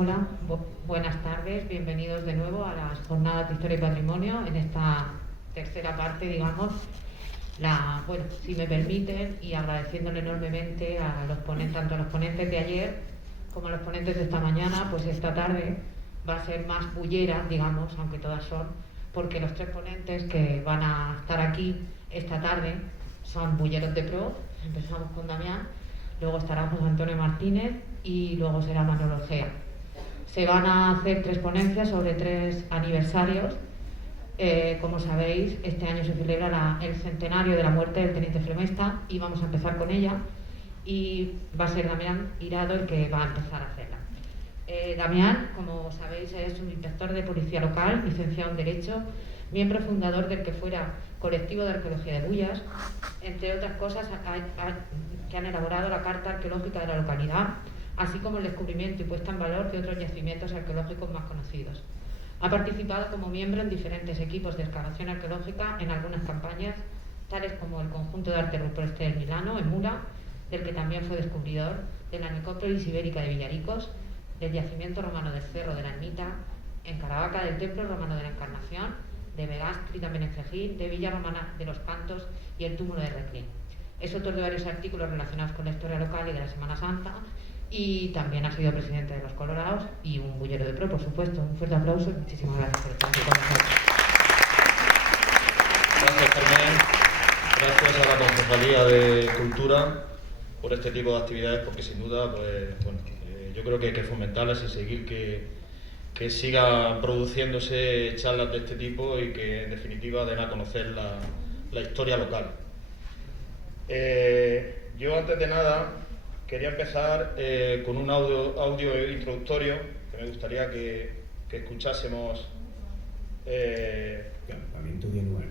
Hola, buenas tardes, bienvenidos de nuevo a las jornadas de Historia y Patrimonio en esta tercera parte, digamos. Bueno, si me permiten, y agradeciéndole enormemente a los ponentes, tanto a los ponentes de ayer como a los ponentes de esta mañana, pues esta tarde va a ser más bullera, digamos, aunque todas son, porque los tres ponentes que van a estar aquí esta tarde son bulleros de pro. Empezamos con Damián, luego estará José Antonio Martínez y luego será Manolo Orgea. Se van a hacer tres ponencias sobre tres aniversarios. Como sabéis, este año se celebra el centenario de la muerte del teniente Flomesta y vamos a empezar con ella, y va a ser Damián Hirado el que va a empezar a hacerla. Damián, como sabéis, es un inspector de policía local, licenciado en Derecho, miembro fundador del que fuera Colectivo de Arqueología de Bullas, entre otras cosas que han elaborado la Carta Arqueológica de la localidad, así como el descubrimiento y puesta en valor de otros yacimientos arqueológicos más conocidos. Ha participado como miembro en diferentes equipos de excavación arqueológica en algunas campañas, tales como el Conjunto de Arte Rupestre del Milano, en Mura, del que también fue descubridor, de la Necrópolis Ibérica de Villaricos, del Yacimiento Romano del Cerro de la Ermita, en Caravaca del Templo Romano de la Encarnación, de Begastri, también en Cejín, de Villa Romana de los Cantos y el Túmulo de Reclín. Es autor de varios artículos relacionados con la historia local y de la Semana Santa, y también ha sido presidente de los Colorados y un bullero de pro, por supuesto. Un fuerte aplauso y muchísimas gracias por estar aquí con nosotros. Gracias, Carmen. Gracias a la Concejalía de Cultura por este tipo de actividades, porque sin duda, pues, bueno, yo creo que hay que fomentarlas y seguir que sigan produciéndose charlas de este tipo y que en definitiva den a conocer la historia local. Yo antes de nada quería empezar con un audio introductorio que me gustaría que escuchásemos Campamento de anual.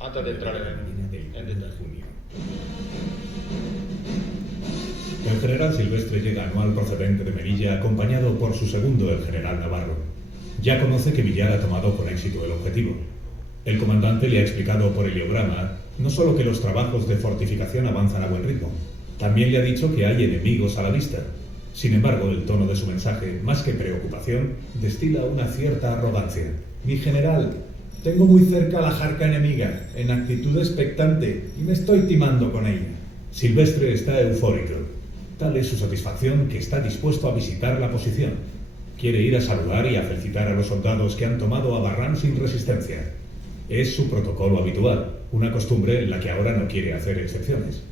Antes de entrar en detalle. El general Silvestre llega anual procedente de Melilla, acompañado por su segundo, el general Navarro. Ya conoce que Villar ha tomado con éxito el objetivo. El comandante le ha explicado por heliograma no solo que los trabajos de fortificación avanzan a buen ritmo, también le ha dicho que hay enemigos a la vista. Sin embargo, el tono de su mensaje, más que preocupación, destila una cierta arrogancia. Mi general, tengo muy cerca la jarca enemiga, en actitud expectante, y me estoy timando con ella. Silvestre está eufórico. Tal es su satisfacción que está dispuesto a visitar la posición. Quiere ir a saludar y a felicitar a los soldados que han tomado a Barran sin resistencia. Es su protocolo habitual, una costumbre en la que ahora no quiere hacer excepciones.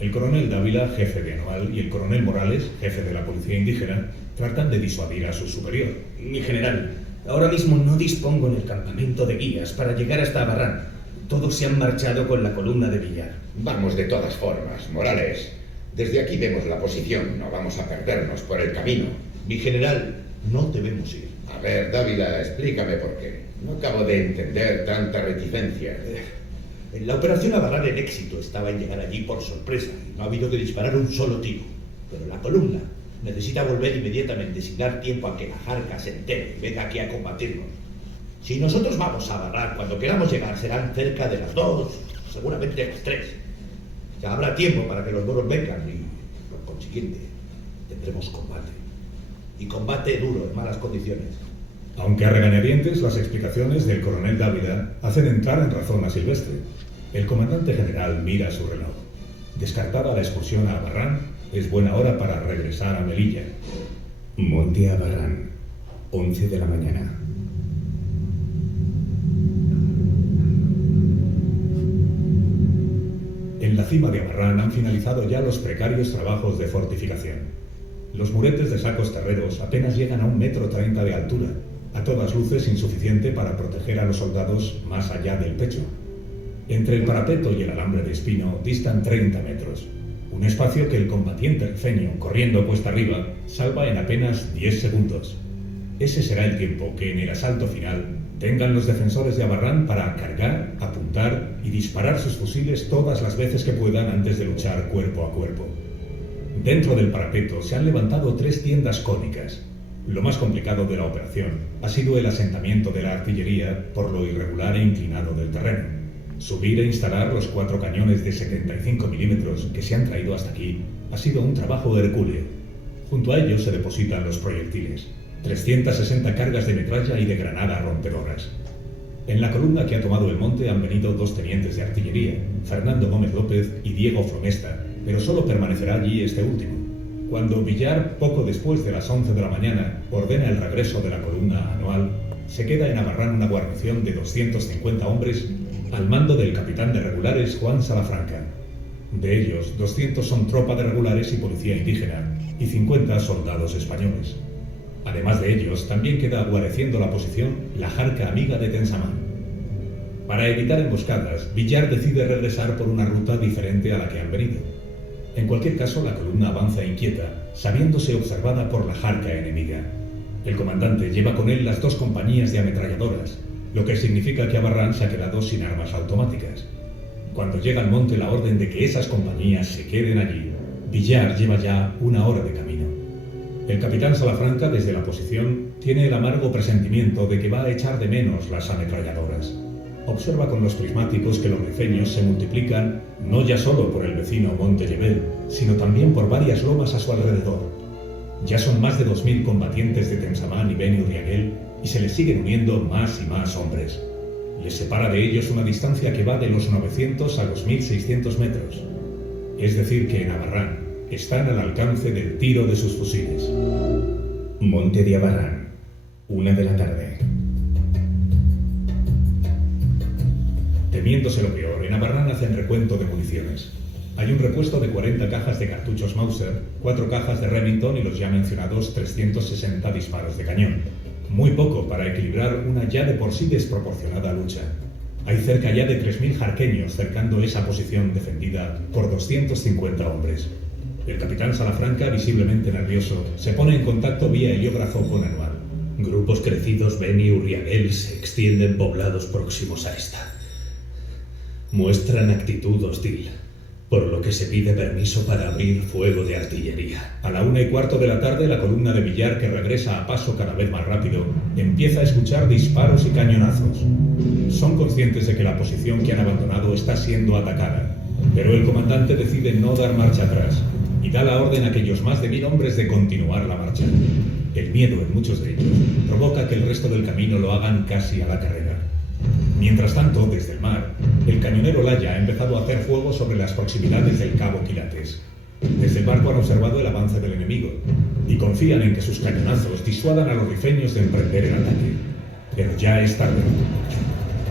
El coronel Dávila, jefe de anual, y el coronel Morales, jefe de la policía indígena, tratan de disuadir a su superior. Mi general, ahora mismo no dispongo en el campamento de guías para llegar hasta Barran. Todos se han marchado con la columna de Villar. Vamos de todas formas, Morales. Desde aquí vemos la posición, no vamos a perdernos por el camino. Mi general, no debemos ir. A ver, Dávila, explícame por qué. No acabo de entender tanta reticencia. En la operación a Barran el éxito estaba en llegar allí por sorpresa y no ha habido que disparar un solo tiro. Pero la columna necesita volver inmediatamente sin dar tiempo a que la jarca se entere y venga aquí a combatirnos. Si nosotros vamos a Barran cuando queramos llegar serán cerca de las 2, seguramente las 3. Ya habrá tiempo para que los moros vengan y, por consiguiente, tendremos combate. Y combate duro en malas condiciones. Aunque a regañadientes, las explicaciones del coronel Dávila hacen entrar en razón a Silvestre. El comandante general mira su reloj. Descartada la excursión a Barran, es buena hora para regresar a Melilla. Monte a Barran, 11 de la mañana. En la cima de Barran han finalizado ya los precarios trabajos de fortificación. Los muretes de sacos terreros apenas llegan a 1,30 m de altura, a todas luces insuficiente para proteger a los soldados más allá del pecho. Entre el parapeto y el alambre de espino distan 30 metros, un espacio que el combatiente rifeño, corriendo cuesta arriba, salva en apenas 10 segundos. Ese será el tiempo que en el asalto final tengan los defensores de Barran para cargar, apuntar y disparar sus fusiles todas las veces que puedan antes de luchar cuerpo a cuerpo. Dentro del parapeto se han levantado 3 tiendas cónicas. Lo más complicado de la operación ha sido el asentamiento de la artillería por lo irregular e inclinado del terreno. Subir e instalar los 4 cañones de 75 milímetros que se han traído hasta aquí ha sido un trabajo hercúleo. Junto a ellos se depositan los proyectiles. 360 cargas de metralla y de granadas rompedoras. En la columna que ha tomado el monte han venido 2 tenientes de artillería, Fernando Gómez López y Diego Flomesta, pero solo permanecerá allí este último. Cuando Villar, poco después de las 11 de la mañana, ordena el regreso de la columna anual, se queda en Abarrán una guarnición de 250 hombres al mando del capitán de regulares Juan Salafranca. De ellos, 200 son tropa de regulares y policía indígena, y 50 soldados españoles. Además de ellos, también queda guareciendo la posición la Jarca Amiga de Tensamán. Para evitar emboscadas, Villar decide regresar por una ruta diferente a la que han venido. En cualquier caso, la columna avanza inquieta, sabiéndose observada por la Jarca enemiga. El comandante lleva con él las 2 compañías de ametralladoras, lo que significa que Abarrán se ha quedado sin armas automáticas. Cuando llega al monte la orden de que esas compañías se queden allí, Villar lleva ya 1 hora de camino. El capitán Salafranca, desde la posición, tiene el amargo presentimiento de que va a echar de menos las ametralladoras. Observa con los prismáticos que los rifeños se multiplican no ya solo por el vecino Monte Llebel, sino también por varias lomas a su alrededor. Ya son más de 2000 combatientes de Tensamán y Beni Urriaguel y se les siguen uniendo más y más hombres. Les separa de ellos una distancia que va de los 900 a los 1600 metros. Es decir que en Abarrán están al alcance del tiro de sus fusiles. Monte de Abarrán, 1 de la tarde. Temiéndose lo peor, en Abarrán hacen recuento de municiones. Hay un repuesto de 40 cajas de cartuchos Mauser, 4 cajas de Remington y los ya mencionados 360 disparos de cañón. Muy poco para equilibrar una ya de por sí desproporcionada lucha. Hay cerca ya de 3000 jarqueños cercando esa posición defendida por 250 hombres. El capitán Salafranca, visiblemente nervioso, se pone en contacto vía heliógrafo con Anual. Grupos crecidos Beni y Urriaguel se extienden poblados próximos a esta. Muestran actitud hostil, por lo que se pide permiso para abrir fuego de artillería. A la 1:15 de la tarde, la columna de Villar, que regresa a paso cada vez más rápido, empieza a escuchar disparos y cañonazos. Son conscientes de que la posición que han abandonado está siendo atacada, pero el comandante decide no dar marcha atrás y da la orden a aquellos más de 1000 hombres de continuar la marcha. El miedo en muchos de ellos provoca que el resto del camino lo hagan casi a la carrera. Mientras tanto, desde el mar, el cañonero Laya ha empezado a hacer fuego sobre las proximidades del cabo Quilates. Desde el barco han observado el avance del enemigo y confían en que sus cañonazos disuadan a los rifeños de emprender el ataque. Pero ya es tarde.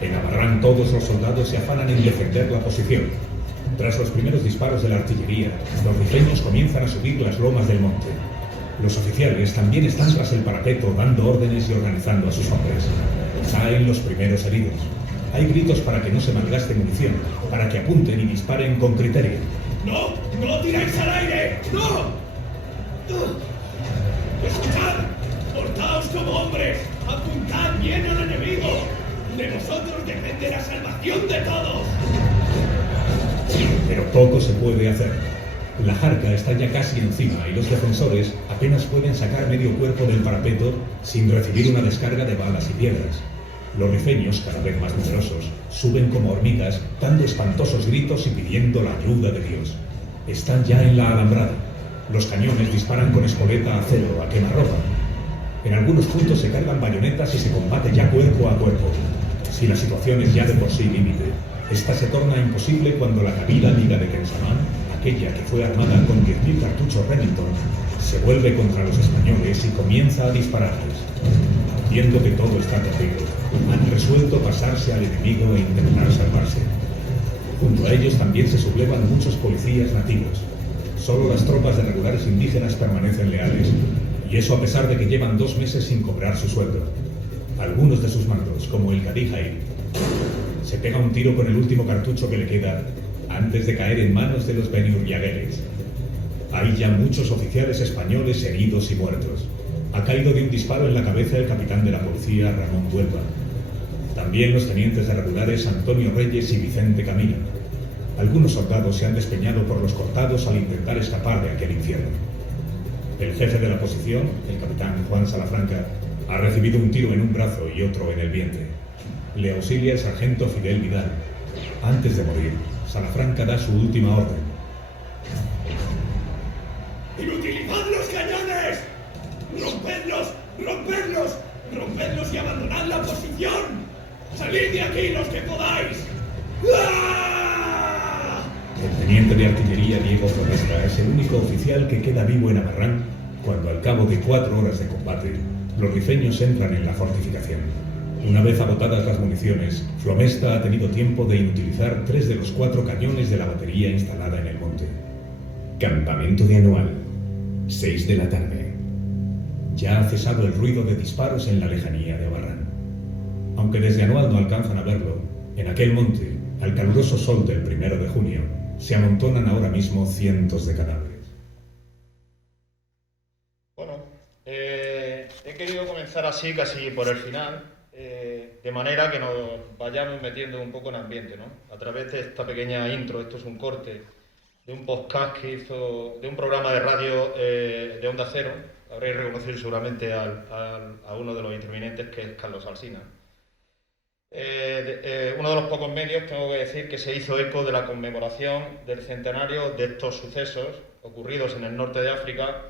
En Abarrán todos los soldados se afanan en defender la posición. Tras los primeros disparos de la artillería, los rifeños comienzan a subir las lomas del monte. Los oficiales también están tras el parapeto dando órdenes y organizando a sus hombres. Caen los primeros heridos. Hay gritos para que no se malgaste munición, para que apunten y disparen con criterio. ¡No! ¡No tiráis al aire! ¡No! ¡Escuchad! ¡Portaos como hombres! ¡Apuntad bien al enemigo! ¡De nosotros depende la salvación de todos! Pero poco se puede hacer. La Jarca está ya casi encima y los defensores apenas pueden sacar medio cuerpo del parapeto sin recibir una descarga de balas y piedras. Los rifeños, cada vez más numerosos, suben como hormigas, dando espantosos gritos y pidiendo la ayuda de Dios. Están ya en la alambrada. Los cañones disparan con espoleta a acero, a quemarropa. En algunos puntos se cargan bayonetas y se combate ya cuerpo a cuerpo. Si la situación es ya de por sí límite, esta se torna imposible cuando la Kabila Amiga de Tensamán, aquella que fue armada con 10.000 cartuchos Remington, se vuelve contra los españoles y comienza a dispararles. Viendo que todo está perdido, han resuelto pasarse al enemigo e intentar salvarse. Junto a ellos también se sublevan muchos policías nativos. Solo las tropas de regulares indígenas permanecen leales, y eso a pesar de que llevan 2 meses sin cobrar su sueldo. Algunos de sus mandos, como el Cadijay, se pega un tiro con el último cartucho que le queda antes de caer en manos de los Beni Urriagueles. Hay ya muchos oficiales españoles heridos y muertos. Ha caído de un disparo en la cabeza el capitán de la policía, Ramón Huelva. También los tenientes de regulares Antonio Reyes y Vicente Camino. Algunos soldados se han despeñado por los cortados al intentar escapar de aquel infierno. El jefe de la posición, el capitán Juan Salafranca, ha recibido un tiro en un brazo y otro en el vientre. Le auxilia el sargento Fidel Vidal. Antes de morir, Salafranca da su última orden. ¡Inutilizad los cañones! ¡Rompedlos ¡Rompedlos! ¡Rompedlos y abandonad la posición! ¡Salid de aquí los que podáis! ¡Ah! El teniente de artillería Diego Floresta es el único oficial que queda vivo en Abarrán cuando, al cabo de 4 horas de combate, los rifeños entran en la fortificación. Una vez agotadas las municiones, Flomesta ha tenido tiempo de inutilizar 3 de los 4 cañones de la batería instalada en el monte. Campamento de Anual. 6 de la tarde. Ya ha cesado el ruido de disparos en la lejanía de Abarrán. Aunque desde Anual no alcanzan a verlo, en aquel monte, al caluroso sol del 1 de junio, se amontonan ahora mismo cientos de cadáveres. Bueno, he querido comenzar así, casi por el final, de manera que nos vayamos metiendo un poco en ambiente, ¿no? A través de esta pequeña intro. Esto es un corte de un podcast que hizo, de un programa de radio de Onda Cero. Habréis reconocido seguramente a uno de los intervinientes, que es Carlos Alsina. Uno de los pocos medios, tengo que decir, que se hizo eco de la conmemoración del centenario de estos sucesos ocurridos en el norte de África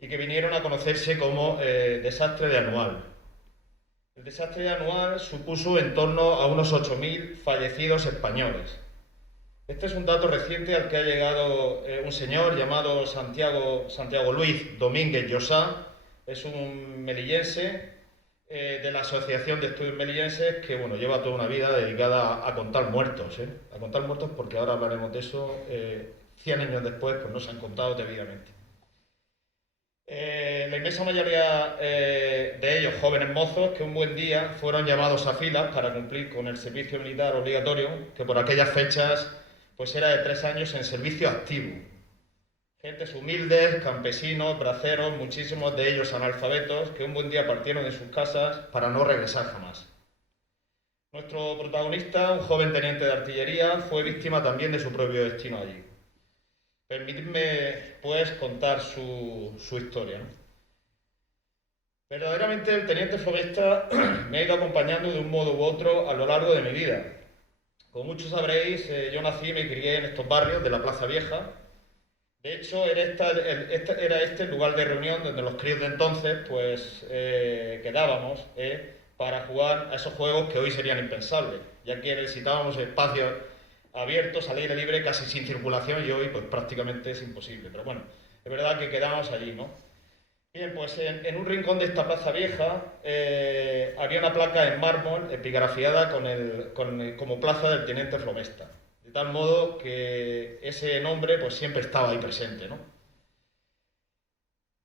y que vinieron a conocerse como desastre de Anual. El desastre de Anual supuso en torno a unos 8.000 fallecidos españoles. Este es un dato reciente al que ha llegado un señor llamado Santiago Luis Domínguez Llosá. Es un melillense de la Asociación de Estudios Melillenses que, bueno, lleva toda una vida dedicada a contar muertos, a contar muertos, porque ahora hablaremos de eso. 100 años después, pues no se han contado debidamente. La inmensa mayoría de ellos, jóvenes mozos, que un buen día fueron llamados a filas para cumplir con el servicio militar obligatorio, que por aquellas fechas pues era de 3 años en servicio activo. Gentes humildes, campesinos, braceros, muchísimos de ellos analfabetos, que un buen día partieron de sus casas para no regresar jamás. Nuestro protagonista, un joven teniente de artillería, fue víctima también de su propio destino allí. Permitidme, pues, contar su historia, ¿no? Verdaderamente el teniente Flomesta me ha ido acompañando de un modo u otro a lo largo de mi vida. Como muchos sabréis, yo nací y me crié en estos barrios de la Plaza Vieja. De hecho, era este el lugar de reunión donde los críos de entonces pues, quedábamos para jugar a esos juegos que hoy serían impensables, ya que necesitábamos espacios abiertos, al aire libre, casi sin circulación, y hoy pues, prácticamente es imposible. Pero bueno, es verdad que quedábamos allí, ¿no? Bien, pues en un rincón de esta Plaza Vieja había una placa en mármol epigrafiada como plaza del teniente Flomesta. De tal modo que ese nombre pues siempre estaba ahí presente, ¿no?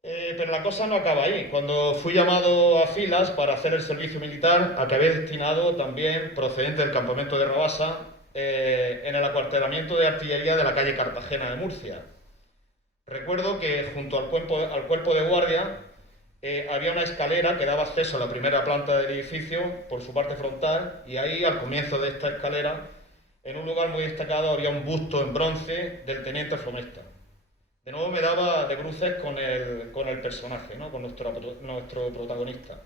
Pero la cosa no acaba ahí. Cuando fui llamado a filas para hacer el servicio militar, acabé destinado también, procedente del campamento de Rabasa, en el acuartelamiento de artillería de la calle Cartagena de Murcia. Recuerdo que junto al cuerpo de guardia había una escalera que daba acceso a la primera planta del edificio por su parte frontal, y ahí, al comienzo de esta escalera, en un lugar muy destacado, había un busto en bronce del teniente Flomesta. De nuevo me daba de bruces con el personaje, ¿no? Con nuestro protagonista.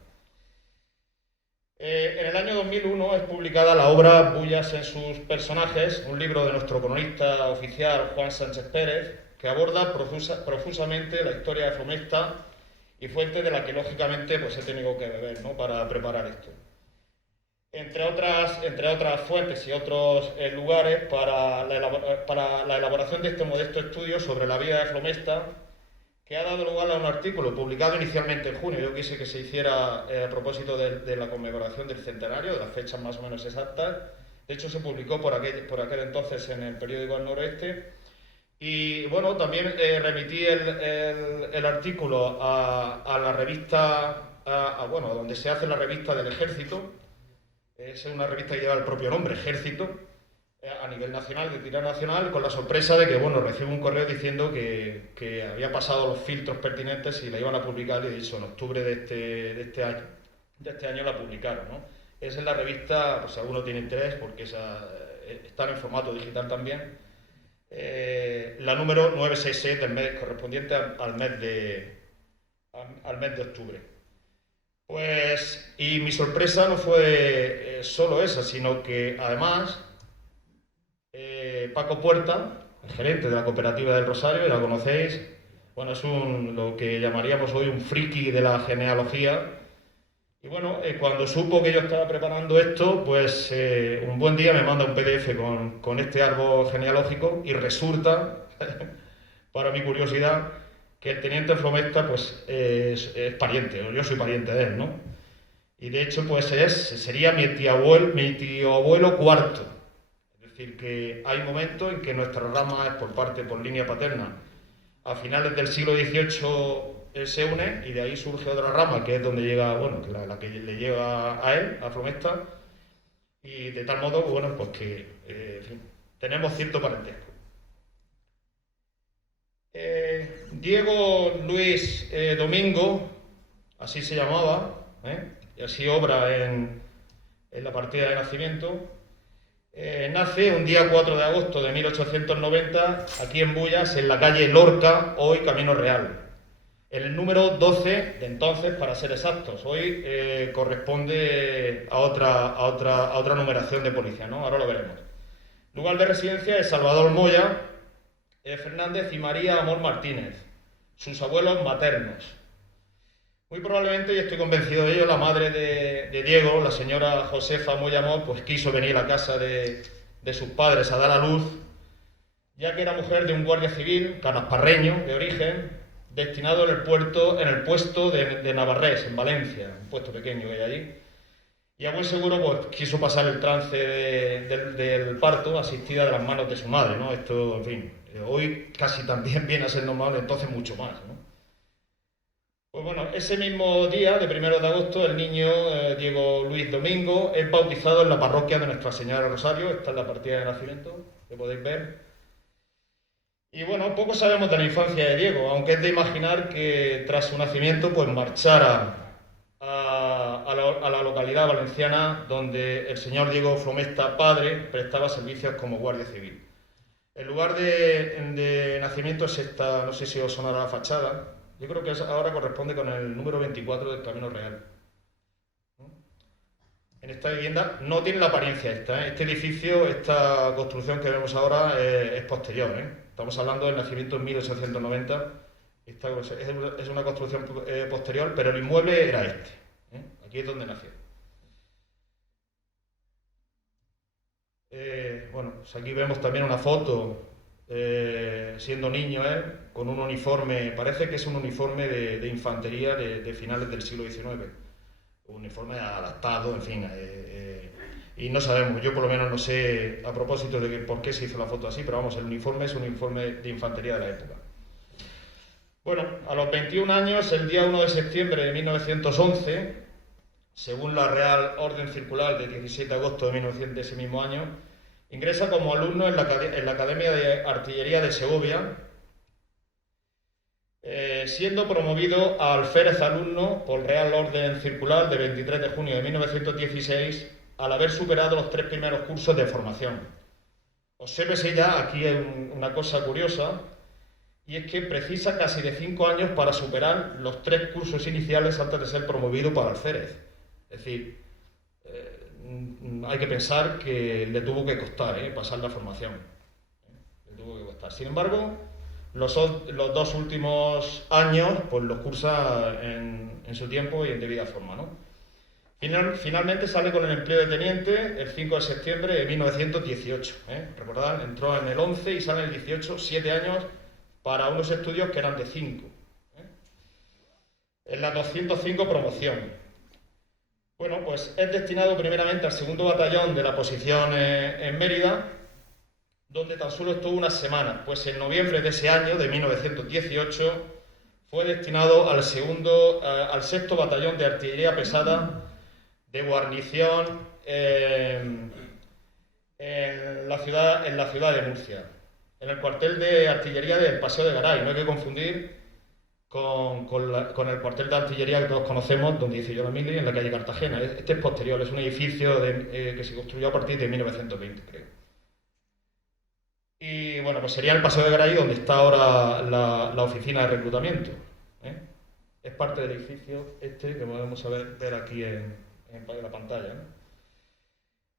En el año 2001 es publicada la obra Bullas en sus personajes, un libro de nuestro cronista oficial Juan Sánchez Pérez, que aborda profusamente la historia de Flomesta y fuente de la que lógicamente pues, he tenido que beber, ¿no? Para preparar esto. Entre otras fuentes y otros lugares, para la elaboración de este modesto estudio sobre la vida de Flomesta, que ha dado lugar a un artículo publicado inicialmente en junio. Yo quise que se hiciera a propósito de la conmemoración del centenario, de las fechas más o menos exactas. De hecho, se publicó por aquel entonces en el periódico El Noroeste. Y bueno, también remití el artículo a la revista, donde se hace la revista del Ejército. Es una revista que lleva el propio nombre, Ejército, a nivel nacional, de tirada nacional, con la sorpresa de que, bueno, recibo un correo diciendo que había pasado los filtros pertinentes y la iban a publicar, y de hecho en octubre de este año la publicaron, ¿no? Es en la revista, pues si alguno tiene interés, porque está en formato digital también, la número 966 del mes correspondiente al mes de octubre. Pues, y mi sorpresa no fue solo esa, sino que además Paco Puerta, el gerente de la cooperativa del Rosario, ya lo conocéis, bueno, es lo que llamaríamos hoy un friki de la genealogía. Y bueno, cuando supo que yo estaba preparando esto, pues un buen día me manda un PDF con este árbol genealógico y resulta, para mi curiosidad, que el teniente Flomesta pues, es pariente, o yo soy pariente de él, ¿no? Y de hecho, pues sería mi tío abuelo cuarto. Es decir, que hay momentos en que nuestra rama es por línea paterna. A finales del siglo XVIII se une y de ahí surge otra rama, que es donde llega, bueno, la que le llega a él, a Flomesta, y de tal modo, bueno, pues que, en fin, tenemos cierto parentesco. Diego Luis Domingo, así se llamaba, y así obra en la partida de nacimiento. Nace un día 4 de agosto de 1890 aquí en Bullas, en la calle Lorca, hoy Camino Real. El número 12 de entonces, para ser exactos. Hoy corresponde a otra numeración de policía, ¿no? Ahora lo veremos. Lugar de residencia es Salvador Moya Fernández y María Amor Martínez, sus abuelos maternos. Muy probablemente, y estoy convencido de ello, la madre de Diego, la señora Josefa Moya Amor, pues quiso venir a casa de sus padres a dar a luz, ya que era mujer de un guardia civil, canasparreño de origen, destinado en el puesto de Navarrés, en Valencia, un puesto pequeño que hay allí. Y a buen seguro pues, quiso pasar el trance del parto asistida de las manos de su madre, ¿no? Esto, en fin, hoy casi también viene a ser normal, entonces mucho más, ¿no? Pues bueno, ese mismo día, de 1 de agosto, el niño Diego Luis Domingo es bautizado en la parroquia de Nuestra Señora Rosario. Esta es la partida de nacimiento, que podéis ver. Y bueno, poco sabemos de la infancia de Diego, aunque es de imaginar que tras su nacimiento pues marchara a la localidad valenciana donde el señor Diego Flomesta, padre, prestaba servicios como guardia civil. El lugar de nacimiento es esta, no sé si os sonará la fachada. Yo creo que ahora corresponde con el número 24 del Camino Real. En esta vivienda no tiene la apariencia esta, ¿eh? Este edificio, esta construcción que vemos ahora es posterior, ¿eh? Estamos hablando del nacimiento en 1890. Esta es una construcción posterior, pero el inmueble era este, ¿eh? Aquí es donde nació. Bueno, pues aquí vemos también una foto siendo niño, con un uniforme, parece que es un uniforme de infantería de finales del siglo XIX, un uniforme adaptado, en fin, y no sabemos, yo por lo menos no sé a propósito de por qué se hizo la foto así, pero vamos, el uniforme es un uniforme de infantería de la época. Bueno, a los 21 años, el día 1 de septiembre de 1911, según la Real Orden Circular del 17 de agosto de ese mismo año, ingresa como alumno en la Academia de Artillería de Segovia, siendo promovido a alférez alumno por Real Orden Circular de 23 de junio de 1916 al haber superado los 3 primeros cursos de formación. Obsérvese ya aquí una cosa curiosa, y es que precisa casi de 5 años para superar los 3 cursos iniciales antes de ser promovido para alférez. Es decir, hay que pensar que le tuvo que costar pasar la formación. Le tuvo que costar. Sin embargo, los 2 últimos años pues los cursa en su tiempo y en debida forma, ¿no? Finalmente sale con el empleo de teniente el 5 de septiembre de 1918. Recordad, entró en el 11 y sale en el 18, 7 años para unos estudios que eran de 5. En la 205 promoción. Bueno, pues es destinado primeramente al 2º batallón de la posición en Mérida, donde tan solo estuvo unas semanas, pues en noviembre de ese año, de 1918, fue destinado al 6º batallón de artillería pesada de guarnición en la ciudad de Murcia, en el cuartel de artillería del Paseo de Garay. No hay que confundir con el cuartel de artillería que todos conocemos, donde dice Yola Mili, en la calle Cartagena. Este es posterior, es un edificio que se construyó a partir de 1920, creo. Y bueno, pues sería el Paseo de Garay donde está ahora la oficina de reclutamiento. Es parte del edificio este que podemos ver aquí en la pantalla, ¿no?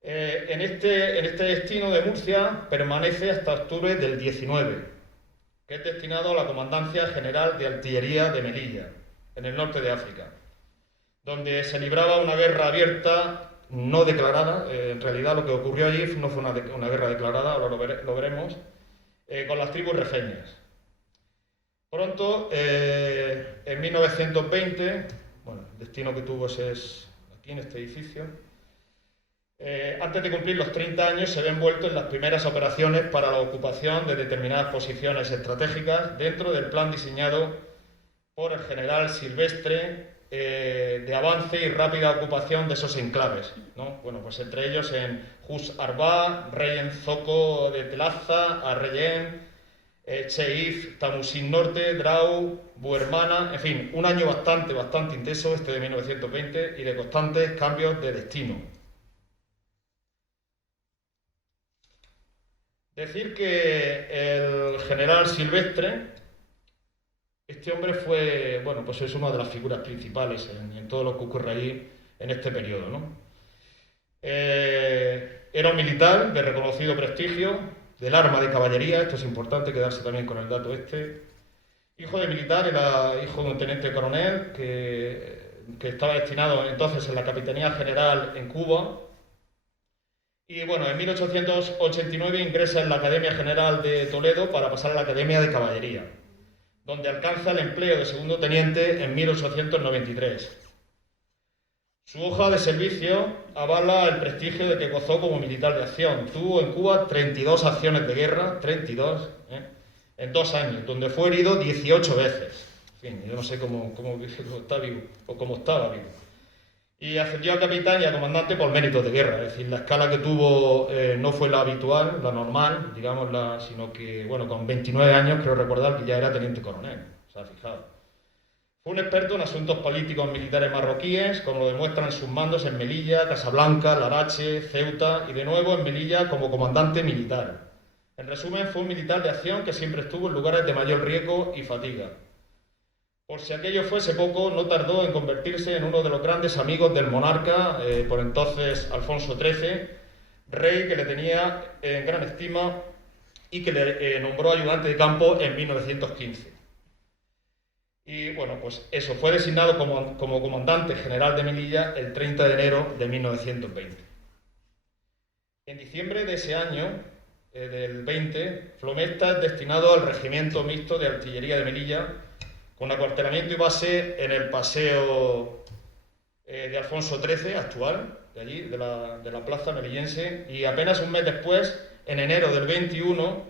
En este destino de Murcia permanece hasta octubre del 19. que es destinado a la Comandancia General de Artillería de Melilla, en el norte de África, donde se libraba una guerra abierta no declarada. En realidad lo que ocurrió allí no fue una guerra declarada, ahora lo veremos, con las tribus rifeñas. Pronto, en 1920, bueno, el destino que tuvo es aquí en este edificio, antes de cumplir los 30 años se ve envuelto en las primeras operaciones para la ocupación de determinadas posiciones estratégicas dentro del plan diseñado por el general Silvestre de avance y rápida ocupación de esos enclaves, ¿no? Bueno, pues entre ellos en Hus Arba, Reyen Zoco de Telaza, Arreyen, Cheif, Tamusin Norte, Drau, Buhermana, en fin, un año bastante intenso este de 1920 y de constantes cambios de destino. Decir que el general Silvestre, este hombre fue, bueno, pues es una de las figuras principales en todo lo que ocurre allí en este periodo, ¿no? Era un militar de reconocido prestigio, del arma de caballería, esto es importante quedarse también con el dato este. Hijo de militar, era hijo de un teniente coronel que estaba destinado entonces en la Capitanía General en Cuba. Y bueno, en 1889 ingresa en la Academia General de Toledo para pasar a la Academia de Caballería, donde alcanza el empleo de segundo teniente en 1893. Su hoja de servicio avala el prestigio de que gozó como militar de acción. Tuvo en Cuba 32 acciones de guerra, 32, en 2 años, donde fue herido 18 veces. En fin, yo no sé cómo está vivo, o cómo estaba vivo. Y ascendió a capitán y a comandante por méritos de guerra, es decir, la escala que tuvo no fue la habitual, la normal, digámosla, sino que, bueno, con 29 años creo recordar que ya era teniente coronel, o sea, fijaos. Fue un experto en asuntos políticos militares marroquíes, como lo demuestran sus mandos en Melilla, Casablanca, Larache, Ceuta y de nuevo en Melilla como comandante militar. En resumen, fue un militar de acción que siempre estuvo en lugares de mayor riesgo y fatiga. Por si aquello fuese poco, no tardó en convertirse en uno de los grandes amigos del monarca, por entonces Alfonso XIII, rey que le tenía en gran estima y que le nombró ayudante de campo en 1915. Y bueno, pues eso, fue designado como comandante general de Melilla el 30 de enero de 1920. En diciembre de ese año, del 20, Flomesta es destinado al Regimiento Mixto de Artillería de Melilla, con acuartelamiento y base en el paseo de Alfonso XIII, actual, de allí, de la plaza melillense, y apenas un mes después, en enero del 21,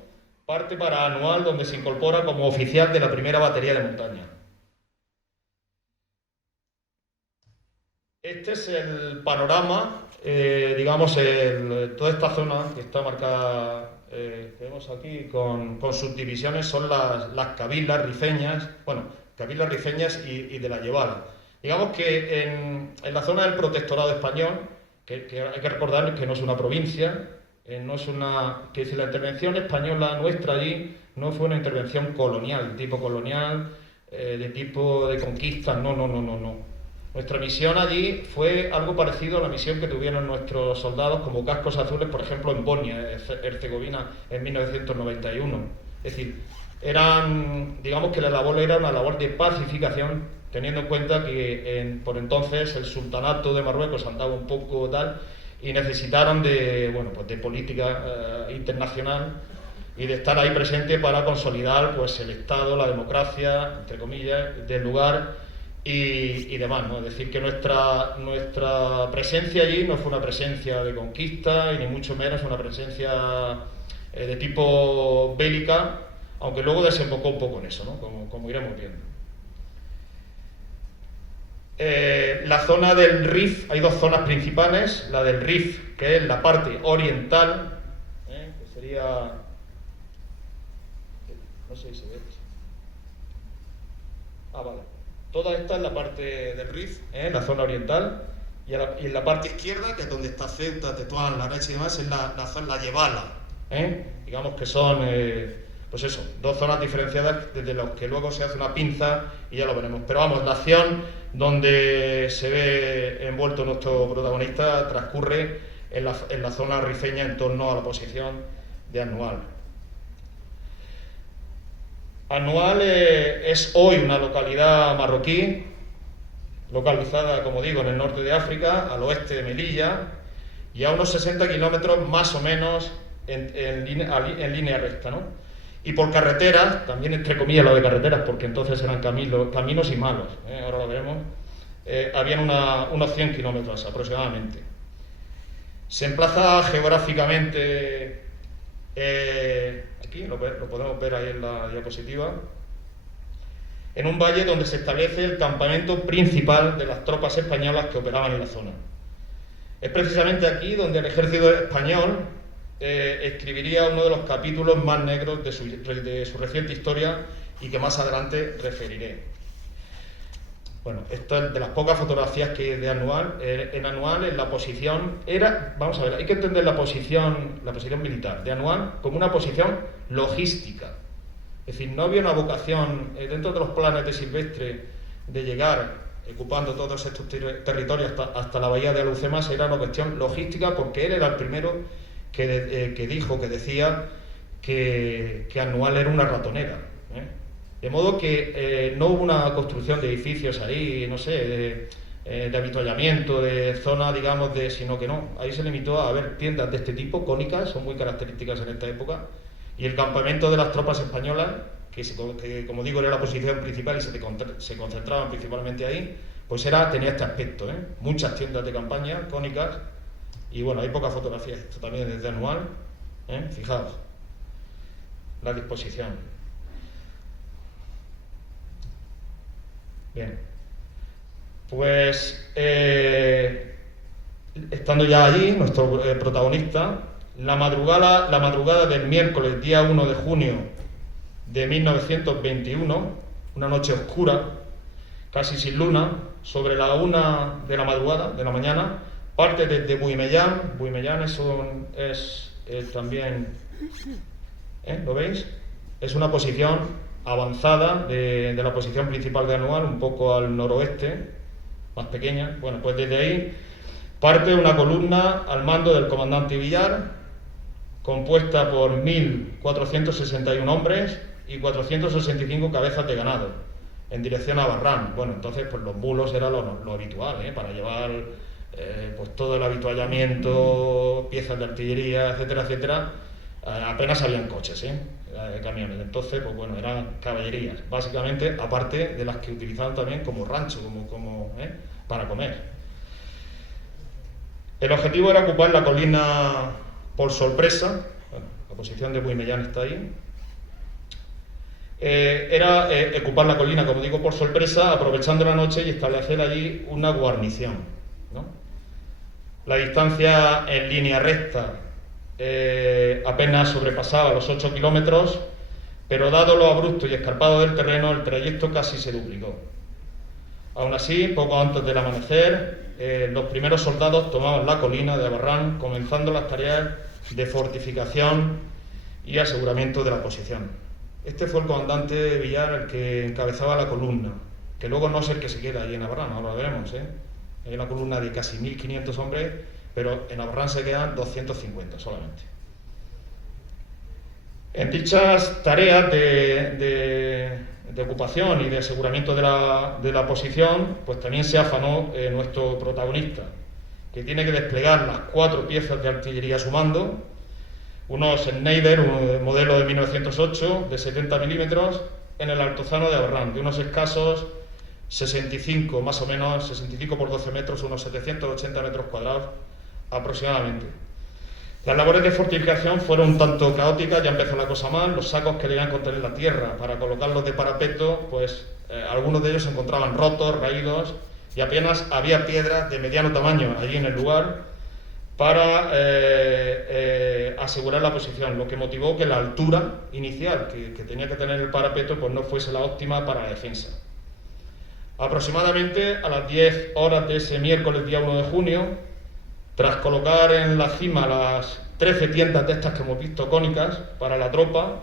parte para Anual, donde se incorpora como oficial de la primera batería de montaña. Este es el panorama, digamos, toda esta zona que está marcada, que vemos aquí, con subdivisiones, son las cabilas rifeñas, bueno, cabilas rifeñas y de la Llevala. Digamos que en la zona del protectorado español, que hay que recordar que no es una provincia, no es que si la intervención española nuestra allí no fue una intervención colonial, de tipo colonial, de tipo de conquista, no. Nuestra misión allí fue algo parecido a la misión que tuvieron nuestros soldados como cascos azules, por ejemplo, en Bosnia, Herzegovina, en 1991. Es decir, digamos que la labor era una labor de pacificación, teniendo en cuenta que por entonces el sultanato de Marruecos andaba un poco tal y necesitaron de política internacional y de estar ahí presente para consolidar pues el Estado, la democracia, entre comillas, del lugar y demás, ¿no? Es decir, que nuestra presencia allí no fue una presencia de conquista y ni mucho menos una presencia de tipo bélica, aunque luego desembocó un poco en eso, ¿no? Como iremos viendo. La zona del Rif, hay 2 zonas principales, la del Rif, que es la parte oriental, que sería, no sé si se ve, vale. Toda esta es la parte del Rif, la zona oriental, y en la parte izquierda, que es donde está Ceuta, Tetuán, Larache y demás, es la Llevala. Digamos que son, pues eso, 2 zonas diferenciadas desde las que luego se hace una pinza y ya lo veremos. Pero vamos, la acción donde se ve envuelto nuestro protagonista transcurre en la zona rifeña en torno a la posición de Anual. Anual es hoy una localidad marroquí, localizada, como digo, en el norte de África, al oeste de Melilla, y a unos 60 kilómetros más o menos en línea recta, ¿no? Y por carreteras, también entre comillas lo de carreteras, porque entonces eran caminos y malos, ahora lo veremos, habían unos 100 kilómetros aproximadamente. Se emplaza geográficamente, aquí lo podemos ver ahí en la diapositiva, en un valle donde se establece el campamento principal de las tropas españolas que operaban en la zona. Es precisamente aquí donde el ejército español escribiría uno de los capítulos más negros de su reciente historia y que más adelante referiré. Bueno, esto es de las pocas fotografías que hay de Anual. En Anual, en la posición, vamos a ver, hay que entender la posición militar de Anual como una posición logística. Es decir, no había una vocación dentro de los planes de Silvestre de llegar ocupando todos estos territorios hasta la bahía de Alhucemas. Era una cuestión logística, porque él era el primero que decía que Anual era una ratonera, De modo que no hubo una construcción de edificios ahí, no sé, de avituallamiento, de zona, digamos, sino que no. Ahí se limitó a haber tiendas de este tipo, cónicas, son muy características en esta época, y el campamento de las tropas españolas, que como digo era la posición principal y se concentraban principalmente ahí, pues tenía este aspecto, muchas tiendas de campaña, cónicas, y bueno, hay pocas fotografías, esto también desde Anual, fijaos, la disposición. Bien, pues estando ya allí, nuestro protagonista, la madrugada del miércoles, día 1 de junio de 1921, una noche oscura, casi sin luna, sobre la 1 de la madrugada, de la mañana, parte desde Buimellán. Buimellán es también, ¿lo veis? Es una posición avanzada de la posición principal de Anual, un poco al noroeste, más pequeña. Bueno, pues desde ahí parte una columna al mando del comandante Villar, compuesta por 1.461 hombres y 465 cabezas de ganado, en dirección a Barran. Bueno, entonces pues los mulos era lo habitual, para llevar pues todo el avituallamiento, piezas de artillería, etcétera, etcétera. Apenas habían coches, camiones. Entonces, pues bueno, eran caballerías, básicamente, aparte de las que utilizaban también como rancho, para comer. El objetivo era ocupar la colina por sorpresa. Bueno, la posición de Buimellán está ahí. Era ocupar la colina, como digo, por sorpresa, aprovechando la noche y establecer allí una guarnición, ¿no? La distancia en línea recta apenas sobrepasaba los 8 kilómetros, pero dado lo abrupto y escarpado del terreno, el trayecto casi se duplicó. Aún así, poco antes del amanecer, los primeros soldados tomaban la colina de Barran, comenzando las tareas de fortificación y aseguramiento de la posición. Este fue el comandante Villar el que encabezaba la columna, que luego no es el que se queda allí en Abarrán, ahora lo veremos, Hay una columna de casi 1.500 hombres, pero en Abarrán se quedan 250 solamente. En dichas tareas de ocupación y de aseguramiento de la posición, pues también se afanó nuestro protagonista, que tiene que desplegar las 4 piezas de artillería a su mando, unos Schneider, un modelo de 1908 de 70 milímetros, en el altozano de Abarrán, de unos escasos 65, más o menos, 65 por 12 metros, unos 780 metros cuadrados aproximadamente. Las labores de fortificación fueron un tanto caóticas, ya empezó la cosa mal. Los sacos que debían contener la tierra para colocarlos de parapeto, pues algunos de ellos se encontraban rotos, raídos, y apenas había piedras de mediano tamaño allí en el lugar para asegurar la posición, lo que motivó que la altura inicial que tenía que tener el parapeto pues no fuese la óptima para la defensa. Aproximadamente a las 10 horas de ese miércoles día 1 de junio, tras colocar en la cima las 13 tiendas de estas que hemos visto cónicas para la tropa,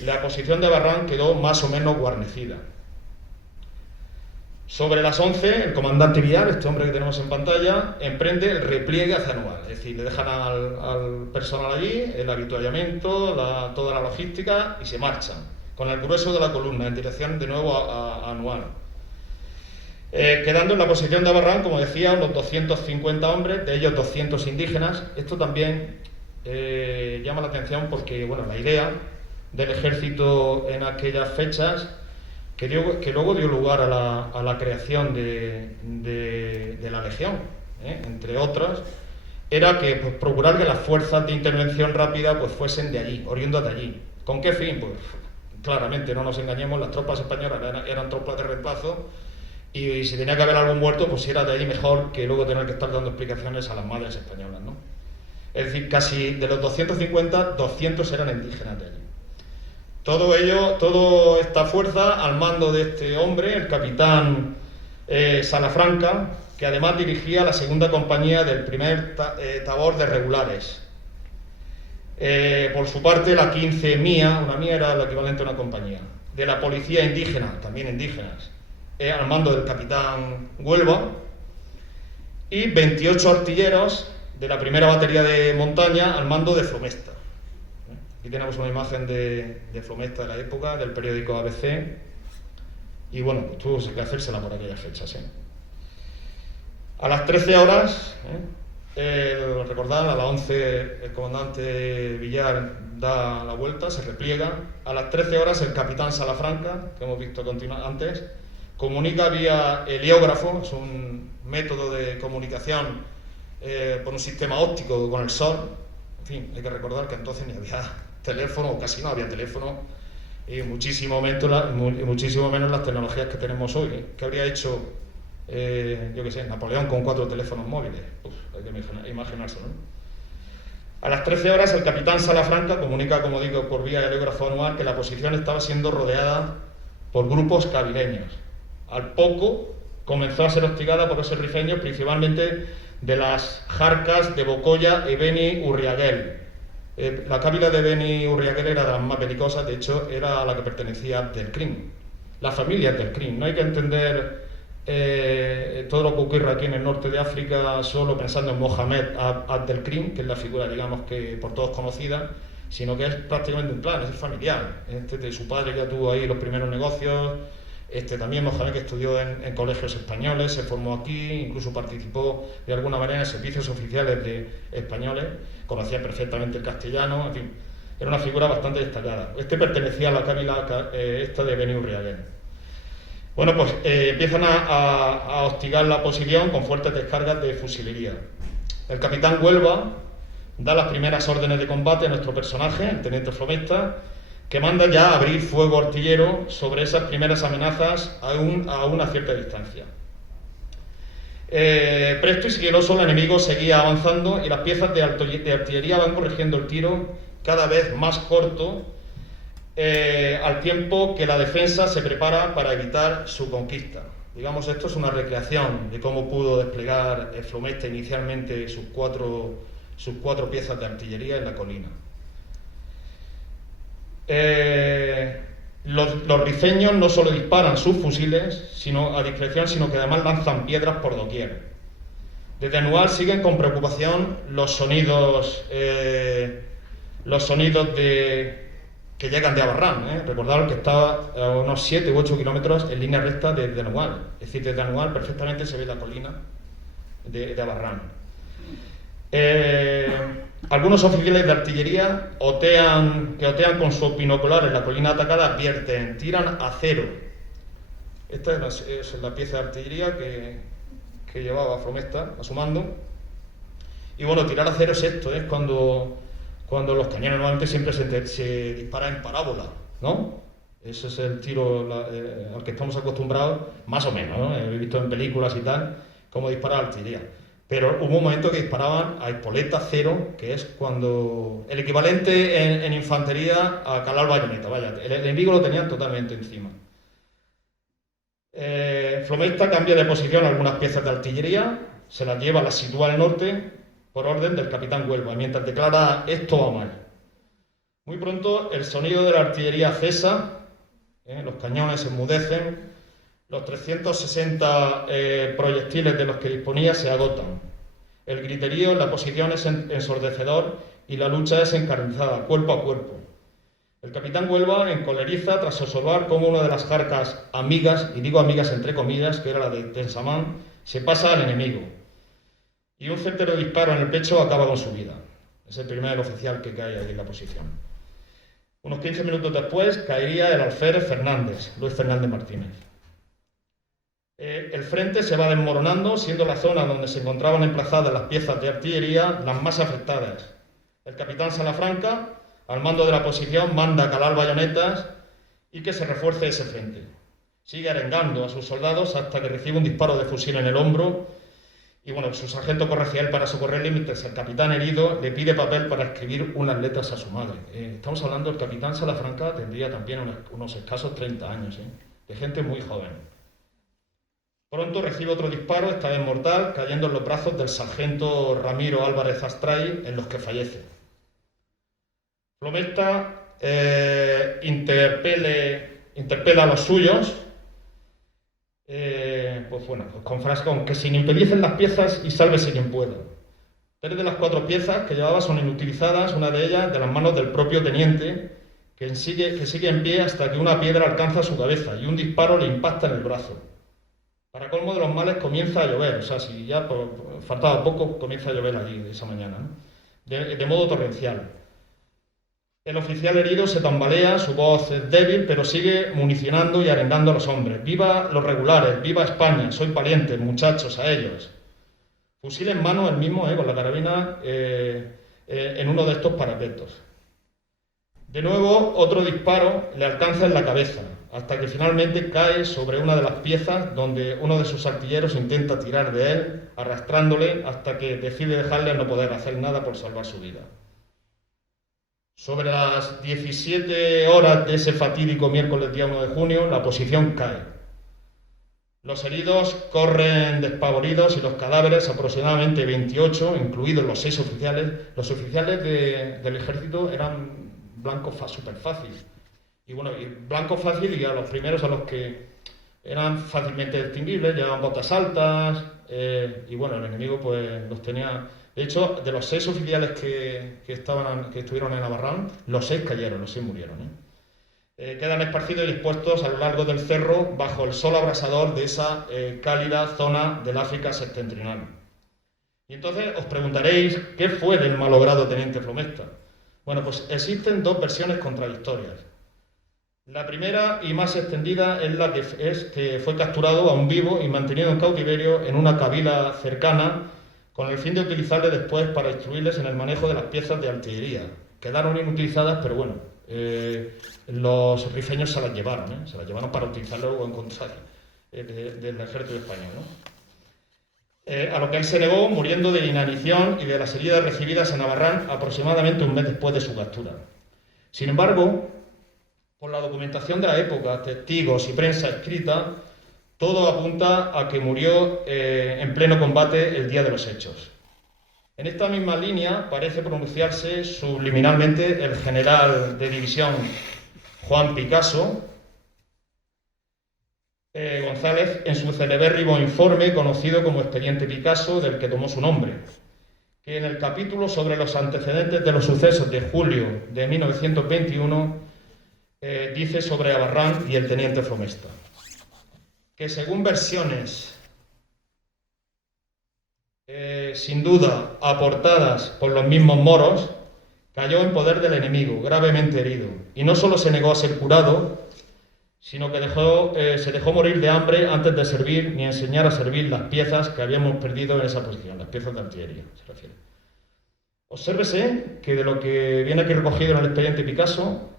la posición de Barran quedó más o menos guarnecida. Sobre las 11, el comandante Villar, este hombre que tenemos en pantalla, emprende el repliegue hacia Anual, es decir, le dejan al personal allí, el avituallamiento, toda la logística y se marchan, con el grueso de la columna en dirección de nuevo a Anual. Quedando en la posición de Abarrán, como decía, unos 250 hombres, de ellos 200 indígenas. Esto también llama la atención porque, bueno, la idea del ejército en aquellas fechas, que luego dio lugar a la creación de la Legión, entre otras, era que pues, procurar que las fuerzas de intervención rápida pues, fuesen de allí, oriundas de allí. ¿Con qué fin? Pues claramente, no nos engañemos, las tropas españolas eran tropas de reemplazo, y si tenía que haber algún muerto, pues si era de allí mejor que luego tener que estar dando explicaciones a las madres españolas, ¿no? Es decir, casi de los 250, 200 eran indígenas de allí. Todo ello, toda esta fuerza al mando de este hombre, el capitán Salafranca, que además dirigía la segunda compañía del primer tabor de regulares. Por su parte, la 15 mía, una mía era el equivalente a una compañía, de la policía indígena, también indígenas, al mando del capitán Huelva, y 28 artilleros de la primera batería de montaña al mando de Flomesta. Aquí tenemos una imagen de Flomesta de la época, del periódico ABC, y bueno, pues tuvo que hacérsela por aquellas fechas. A las 13 horas, recordad, a las 11 el comandante Villar da la vuelta, se repliega. A las 13 horas el capitán Salafranca, que hemos visto antes, comunica vía heliógrafo, es un método de comunicación por un sistema óptico con el sol. En fin, hay que recordar que entonces ni había teléfono, o casi no había teléfono, y muchísimo menos las tecnologías que tenemos hoy. ¿Qué habría hecho, yo qué sé, Napoleón con 4 teléfonos móviles? Hay que imaginárselo, ¿no? A las 13 horas el capitán Salafranca comunica, como digo, por vía heliógrafo anual, que la posición estaba siendo rodeada por grupos cabileños. Al poco comenzó a ser hostigada por esos rifeños, principalmente de las jarcas de Bocoya y Beni Urriaguel. La cábila de Beni Urriaguel era de las más belicosas, de hecho era a la que pertenecía Abdelkrim, la familia Abdelkrim. No hay que entender todo lo que ocurre aquí en el norte de África solo pensando en Mohamed Abdelkrim, que es la figura, digamos, que por todos conocida, sino que es prácticamente un plan, es familiar. De su padre ya tuvo ahí los primeros negocios. También Mohamed, que estudió en colegios españoles, se formó aquí, incluso participó de alguna manera en servicios oficiales de españoles, conocía perfectamente el castellano, en fin, era una figura bastante destacada. Pertenecía a la cábila de Beni Urriaguel. Bueno, pues empiezan a hostigar la posición con fuertes descargas de fusilería. El capitán Huelva da las primeras órdenes de combate a nuestro personaje, el teniente Flomesta, que manda ya a abrir fuego artillero sobre esas primeras amenazas a una cierta distancia. Presto y sigiloso el enemigo seguía avanzando y las piezas de artillería van corrigiendo el tiro cada vez más corto, al tiempo que la defensa se prepara para evitar su conquista. Digamos, esto es una recreación de cómo pudo desplegar Flomesta inicialmente sus cuatro piezas de artillería en la colina. Los rifeños no solo disparan sus fusiles a discreción, sino que además lanzan piedras por doquier. Desde Anual siguen con preocupación los sonidos que llegan de Abarrán. Recordad que está a unos 7 u 8 kilómetros en línea recta desde Anual. Es decir, desde Anual perfectamente se ve la colina de Abarrán. Algunos oficiales de artillería que otean con su binocular en la colina atacada advierten, tiran acero. Esta es la pieza de artillería que llevaba Flomesta a su mando. Y bueno, tirar acero es esto, es cuando los cañones normalmente siempre se disparan en parábola, ¿no? Ese es el tiro al que estamos acostumbrados, más o menos, ¿no? He visto en películas y tal, cómo disparar artillería. Pero hubo un momento que disparaban a espoleta cero, que es cuando el equivalente en infantería a calar bayoneta. Vaya, el enemigo lo tenían totalmente encima. Flomesta cambia de posición algunas piezas de artillería, se las lleva, las sitúa al norte por orden del capitán Huelva, mientras declara esto va mal. Muy pronto el sonido de la artillería cesa, los cañones se enmudecen. Los 360 proyectiles de los que disponía se agotan. El griterío en la posición es ensordecedor y la lucha es encarnizada, cuerpo a cuerpo. El capitán Huelva encoleriza tras observar cómo una de las jarcas amigas, y digo amigas entre comillas, que era la de Tensamán, se pasa al enemigo. Y un certero disparo en el pecho acaba con su vida. Es el primer oficial que cae ahí en la posición. Unos 15 minutos después caería el alférez Fernández, Luis Fernández Martínez. El frente se va desmoronando, siendo la zona donde se encontraban emplazadas las piezas de artillería las más afectadas. El capitán Salafranca, al mando de la posición, manda a calar bayonetas y que se refuerce ese frente. Sigue arengando a sus soldados hasta que recibe un disparo de fusil en el hombro y bueno, su sargento corre hacia él para socorrerle, mientras el capitán herido le pide papel para escribir unas letras a su madre. Estamos hablando del capitán Salafranca, tendría también unos escasos 30 años, de gente muy joven. Pronto recibe otro disparo, esta vez mortal, cayendo en los brazos del sargento Ramiro Álvarez Astray, en los que fallece. Flomesta interpela a los suyos, con frase con que se inutilicen las piezas y sálvese quien pueda. 3 de las 4 piezas que llevaba son inutilizadas, una de ellas de las manos del propio teniente, que sigue en pie hasta que una piedra alcanza su cabeza y un disparo le impacta en el brazo. Para colmo de los males comienza a llover, o sea, si ya faltaba poco, comienza a llover allí esa mañana, ¿no? de modo torrencial. El oficial herido se tambalea, su voz es débil, pero sigue municionando y arengando a los hombres. ¡Viva los regulares! ¡Viva España! Soy valiente, muchachos, a ellos. Fusil en mano, el mismo, con la carabina en uno de estos parapetos. De nuevo, otro disparo le alcanza en la cabeza, hasta que finalmente cae sobre una de las piezas donde uno de sus artilleros intenta tirar de él, arrastrándole hasta que decide dejarle a no poder hacer nada por salvar su vida. Sobre las 17 horas de ese fatídico miércoles día 1 de junio, la posición cae. Los heridos corren despavoridos y los cadáveres, aproximadamente 28, incluidos los 6 oficiales, los oficiales del ejército eran blanco súper fácil. Y bueno, blanco fácil y a los primeros a los que eran fácilmente distinguibles, llevaban botas altas y bueno, el enemigo pues los tenía. De hecho, de los 6 oficiales que estuvieron en Navarrán, los 6 cayeron, los 6 murieron. Quedan esparcidos y dispuestos a lo largo del cerro bajo el sol abrasador de esa cálida zona del África septentrional. Y entonces os preguntaréis, ¿qué fue del malogrado teniente Flomesta? Bueno, pues existen 2 versiones contradictorias. La primera y más extendida es la que fue capturado aún vivo y mantenido en cautiverio en una cabila cercana con el fin de utilizarle después para instruirles en el manejo de las piezas de artillería. Quedaron inutilizadas, pero bueno, los rifeños se las llevaron para utilizarlo luego en contra del ejército español, ¿no? A lo que él se negó, muriendo de inanición y de las heridas recibidas en Navarrán aproximadamente un mes después de su captura. Sin embargo, por la documentación de la época, testigos y prensa escrita, todo apunta a que murió en pleno combate el día de los hechos. En esta misma línea parece pronunciarse subliminalmente el general de división Juan Picasso González en su celebérrimo informe conocido como Expediente Picasso, del que tomó su nombre, que en el capítulo sobre los antecedentes de los sucesos de julio de 1921 dice sobre Abarrán y el teniente Flomesta, que según versiones sin duda aportadas por los mismos moros, cayó en poder del enemigo, gravemente herido, y no solo se negó a ser curado, sino que se dejó morir de hambre antes de servir ni enseñar a servir las piezas que habíamos perdido en esa posición, las piezas de artillería, se refiere. Obsérvese que de lo que viene aquí recogido en el expediente Picasso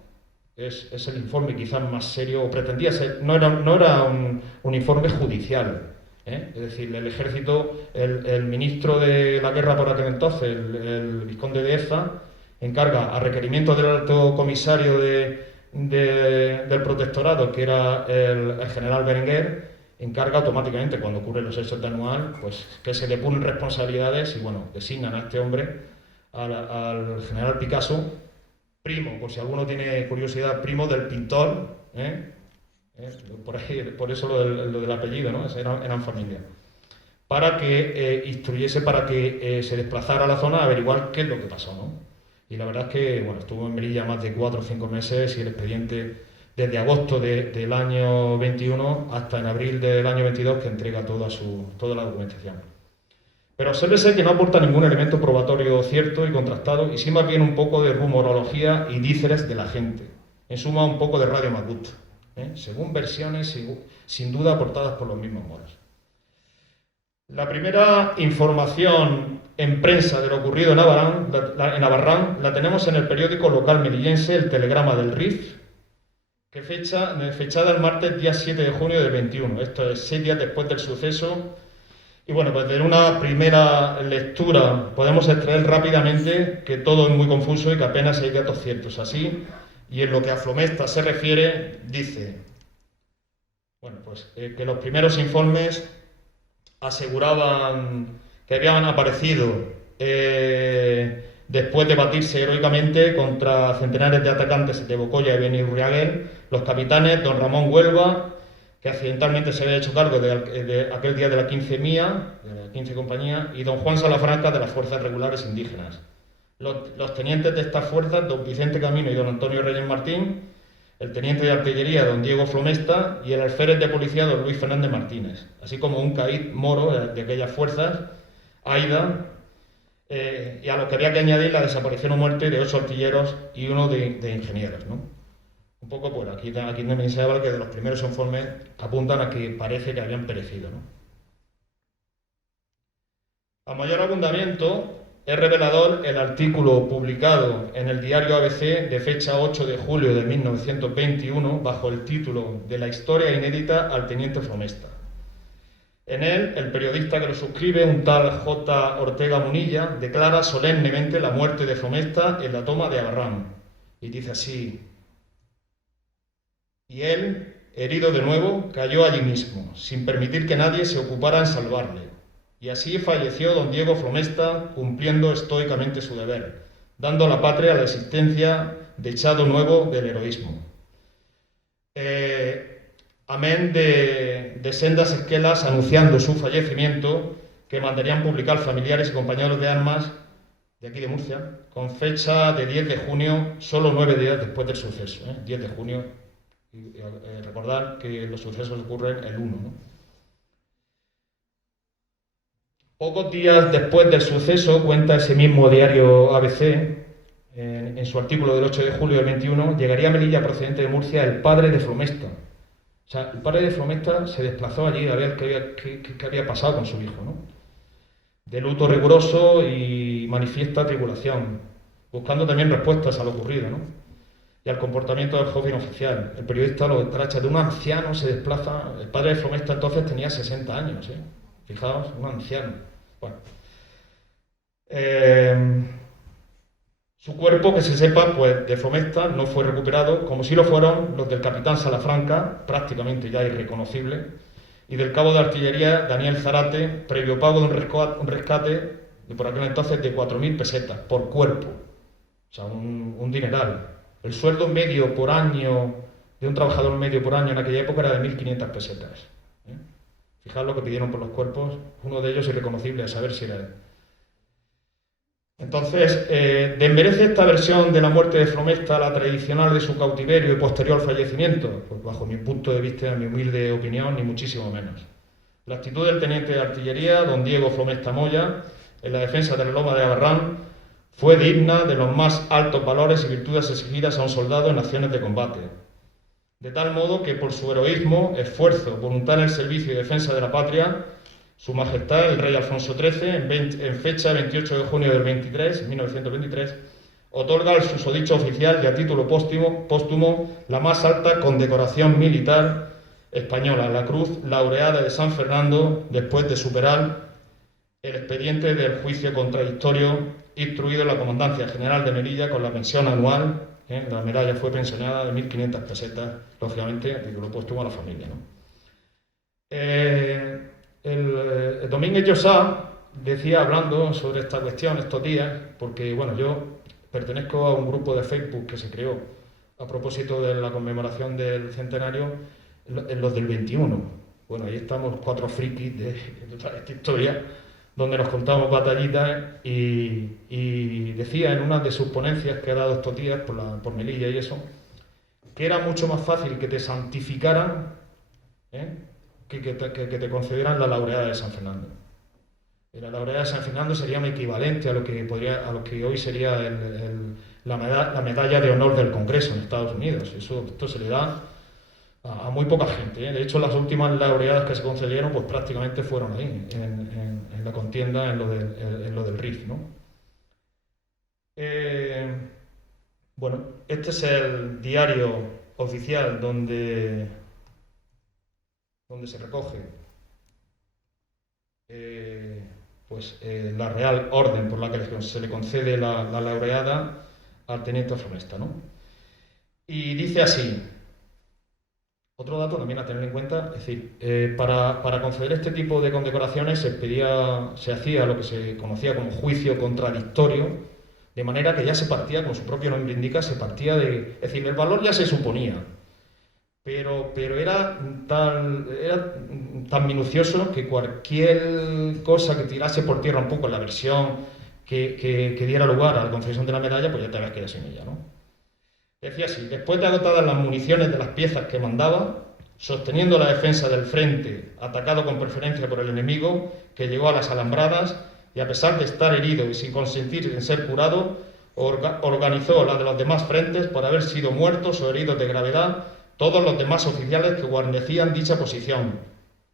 es el informe quizás más serio, o pretendía ser, no era un informe judicial, es decir, el ejército, el ministro de la guerra por aquel entonces, el vizconde de Eza, encarga a requerimiento del alto comisario del protectorado, que era el general Berenguer, encarga automáticamente, cuando ocurren los hechos de Anual, pues que se depuren responsabilidades y bueno, designan a este hombre, al general Picasso, primo, por si alguno tiene curiosidad, primo del pintor, por eso lo del apellido, ¿no? Eran familia, para que instruyese, para que se desplazara a la zona a averiguar qué es lo que pasó, ¿no? Y la verdad es que bueno, estuvo en Melilla más de 4 o 5 meses y el expediente desde agosto del año 21 hasta en abril del año 22 que entrega toda la documentación. Pero obsérvese que no aporta ningún elemento probatorio cierto y contrastado y sí más bien un poco de rumorología y díceres de la gente. En suma, un poco de Radio Macut, según versiones sin duda aportadas por los mismos moros. La primera información en prensa de lo ocurrido en Abarrán la tenemos en el periódico local melillense El Telegrama del Rif, que fechada el martes día 7 de junio del 21, esto es 6 días después del suceso. Y bueno, pues de una primera lectura podemos extraer rápidamente que todo es muy confuso y que apenas hay datos ciertos. Así, y en lo que a Flomesta se refiere, dice, bueno, pues que los primeros informes aseguraban que habían aparecido después de batirse heroicamente contra centenares de atacantes de Bocoya y Benirriaguel, los capitanes don Ramón Huelva, que accidentalmente se había hecho cargo de aquel día de la 15 mía, de la 15 compañía, y don Juan Salafranca de las fuerzas regulares indígenas. Los tenientes de estas fuerzas, don Vicente Camino y don Antonio Reyes Martín, el teniente de artillería, don Diego Flomesta, y el alférez de policía, don Luis Fernández Martínez, así como un caid moro de aquellas fuerzas, Aida, y a lo que había que añadir la desaparición o muerte de 8 artilleros y 1 de ingenieros, ¿no? Un poco, pues aquí también se habla que de los primeros informes apuntan a que parece que habían perecido, ¿no? A mayor abundamiento, es revelador el artículo publicado en el diario ABC de fecha 8 de julio de 1921 bajo el título de La historia inédita al teniente Flomesta. En él, el periodista que lo suscribe, un tal J. Ortega Munilla, declara solemnemente la muerte de Flomesta en la toma de Abarrán. Y dice así: y él, herido de nuevo, cayó allí mismo, sin permitir que nadie se ocupara en salvarle. Y así falleció don Diego Flomesta, cumpliendo estoicamente su deber, dando a la patria la existencia dechado nuevo del heroísmo. Amén de sendas esquelas anunciando su fallecimiento, que mandarían publicar familiares y compañeros de armas de aquí de Murcia, con fecha de 10 de junio, solo 9 días después del suceso, 10 de junio. Y recordar que los sucesos ocurren el 1, ¿no? Pocos días después del suceso, cuenta ese mismo diario ABC, en su artículo del 8 de julio del 21, llegaría a Melilla procedente de Murcia el padre de Flomesta. O sea, el padre de Flomesta se desplazó allí a ver qué había pasado con su hijo, ¿no? De luto riguroso y manifiesta tribulación, buscando también respuestas a lo ocurrido, ¿no? Y al comportamiento del joven oficial. El periodista lo tacha de un anciano, se desplaza. El padre de Flomesta entonces tenía 60 años, ¿eh? Fijaos, un anciano. Bueno. Su cuerpo, que se sepa, pues de Flomesta no fue recuperado, como sí lo fueron los del capitán Salafranca, prácticamente ya irreconocible, y del cabo de artillería Daniel Zarate, previo pago de un rescate de por aquel entonces de 4.000 pesetas por cuerpo. O sea, un dineral. El sueldo medio por año de un trabajador medio por año en aquella época era de 1.500 pesetas. Fijaos lo que pidieron por los cuerpos, uno de ellos irreconocible, a saber si era él. Entonces, ¿desmerece esta versión de la muerte de Flomesta la tradicional de su cautiverio y posterior fallecimiento? Pues bajo mi punto de vista, mi humilde opinión, ni muchísimo menos. La actitud del teniente de artillería, don Diego Flomesta Moya, en la defensa de la loma de Abarrán, fue digna de los más altos valores y virtudes exigidas a un soldado en acciones de combate. De tal modo que por su heroísmo, esfuerzo, voluntad en el servicio y defensa de la patria, Su Majestad, el rey Alfonso XIII, en fecha 28 de junio del 1923, otorga al susodicho oficial y a título póstumo la más alta condecoración militar española, la Cruz Laureada de San Fernando, después de superar el expediente del juicio contradictorio instruido en la Comandancia General de Melilla con la pensión anual. La medalla fue pensionada de 1.500 pesetas, lógicamente, a título póstumo a la familia, ¿no? El Domínguez Llosá decía, hablando sobre esta cuestión estos días, porque bueno, yo pertenezco a un grupo de Facebook que se creó a propósito de la conmemoración del centenario, en los del 21. Bueno, ahí estamos 4 frikis de esta historia, donde nos contábamos batallitas y decía en una de sus ponencias que ha dado estos días por Melilla y eso, que era mucho más fácil que te santificaran que te concedieran la laureada de San Fernando. La laureada de San Fernando sería un equivalente a lo que hoy sería la medalla de honor del Congreso en Estados Unidos. Esto se le da a muy poca gente. De hecho, las últimas laureadas que se concedieron pues prácticamente fueron ahí, en la contienda, en lo del RIF, ¿no? Bueno, este es el diario oficial donde se recoge la real orden por la que se le concede la laureada al teniente Floresta, ¿no? Y dice así, otro dato también a tener en cuenta, es decir, para conceder este tipo de condecoraciones se hacía lo que se conocía como juicio contradictorio, de manera que ya se partía, como su propio nombre indica, se partía es decir, el valor ya se suponía, pero era tan minucioso que cualquier cosa que tirase por tierra un poco en la versión que diera lugar a la concesión de la medalla, pues ya te habías quedado sin ella, ¿no? Decía así, después de agotadas las municiones de las piezas que mandaba, sosteniendo la defensa del frente, atacado con preferencia por el enemigo, que llegó a las alambradas, y a pesar de estar herido y sin consentir en ser curado, organizó la de los demás frentes por haber sido muertos o heridos de gravedad todos los demás oficiales que guarnecían dicha posición,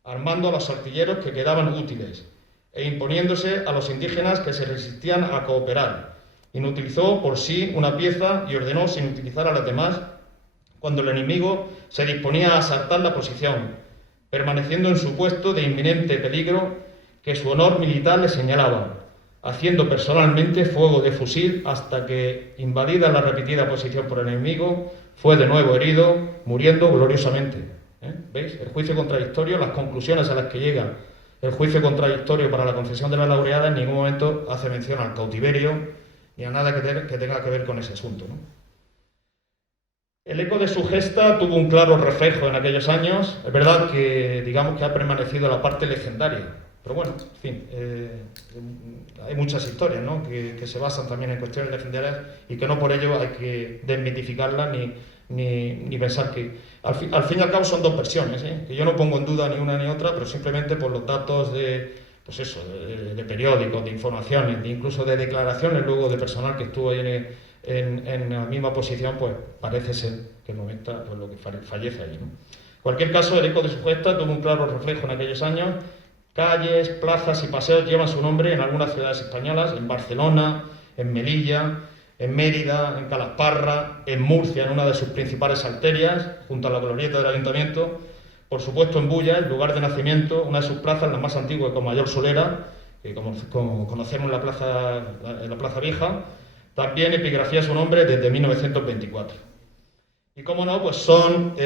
armando a los artilleros que quedaban útiles, e imponiéndose a los indígenas que se resistían a cooperar. Inutilizó por sí una pieza y ordenó sin utilizar a las demás cuando el enemigo se disponía a asaltar la posición, permaneciendo en su puesto de inminente peligro que su honor militar le señalaba, haciendo personalmente fuego de fusil hasta que, invadida la repetida posición por el enemigo, fue de nuevo herido, muriendo gloriosamente. ¿Veis? El juicio contradictorio, las conclusiones a las que llega el juicio contradictorio para la concesión de la laureada en ningún momento hace mención al cautiverio ni a nada que tenga que ver con ese asunto, ¿no? El eco de su gesta tuvo un claro reflejo en aquellos años. Es verdad que, digamos, que ha permanecido la parte legendaria, pero bueno, en fin, hay muchas historias, ¿no?, que se basan también en cuestiones legendarias y que no por ello hay que desmitificarlas ni pensar que... Al fin y al cabo son dos versiones, que yo no pongo en duda ni una ni otra, pero simplemente por los datos de periódicos, de informaciones, incluso de declaraciones luego de personal que estuvo ahí en la misma posición, pues parece ser que comenta pues, lo que fallece allí, ¿no? En cualquier caso, el eco de su gesta tuvo un claro reflejo en aquellos años. Calles, plazas y paseos llevan su nombre en algunas ciudades españolas, en Barcelona, en Melilla, en Mérida, en Calasparra, en Murcia, en una de sus principales arterias, junto a la glorieta del Ayuntamiento. Por supuesto, en Bulla, el lugar de nacimiento, una de sus plazas, la más antigua y con mayor solera, que como conocemos en la Plaza Vieja, también epigrafía su nombre desde 1924. Y cómo no, pues son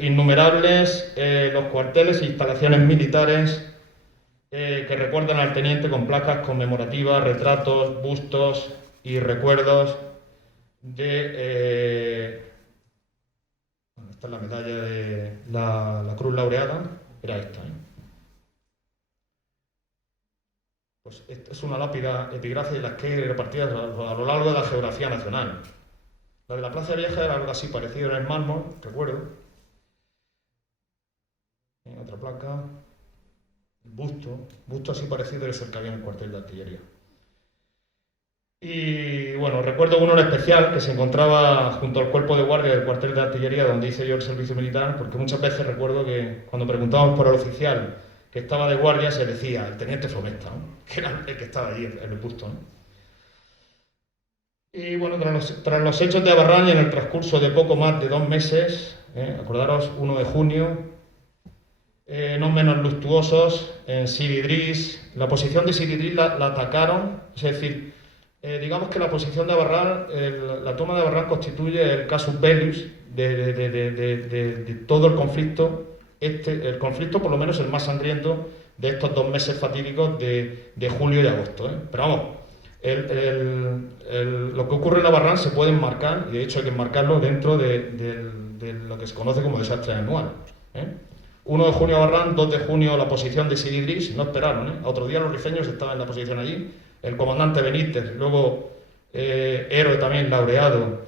innumerables los cuarteles e instalaciones militares que recuerdan al teniente con placas conmemorativas, retratos, bustos y recuerdos de... esta es la medalla de la Cruz Laureada, era esta, Pues esta es una lápida epigráfica de las que hay repartidas a lo largo de la geografía nacional. La de la Plaza Vieja era algo así parecido en el mármol, recuerdo. Otra placa. Busto así parecido es el que había en el cuartel de artillería. Y bueno, recuerdo uno en especial que se encontraba junto al cuerpo de guardia del cuartel de artillería donde hice yo el servicio militar, porque muchas veces recuerdo que cuando preguntábamos por el oficial que estaba de guardia se decía el teniente Floresta, ¿no?, que era el que estaba allí en el busto, ¿no? Y bueno, tras los hechos de Abarrán y en el transcurso de poco más de 2 meses, acordaros, 1 de junio, no menos luctuosos, en Sidi Idris, la posición de Sidi Idris la atacaron, es decir, digamos que la posición de Abarrán, la toma de Abarrán constituye el casus belli de todo el conflicto, el conflicto por lo menos el más sangriento de estos 2 meses fatídicos de julio y agosto, Pero vamos, lo que ocurre en Abarrán se puede enmarcar, y de hecho hay que enmarcarlo dentro de lo que se conoce como desastre anual, 1 de junio Barran, 2 de junio la posición de Sidi Idris, no esperaron, ¿eh? A otro día los rifeños estaban en la posición allí, el comandante Benítez, luego héroe también laureado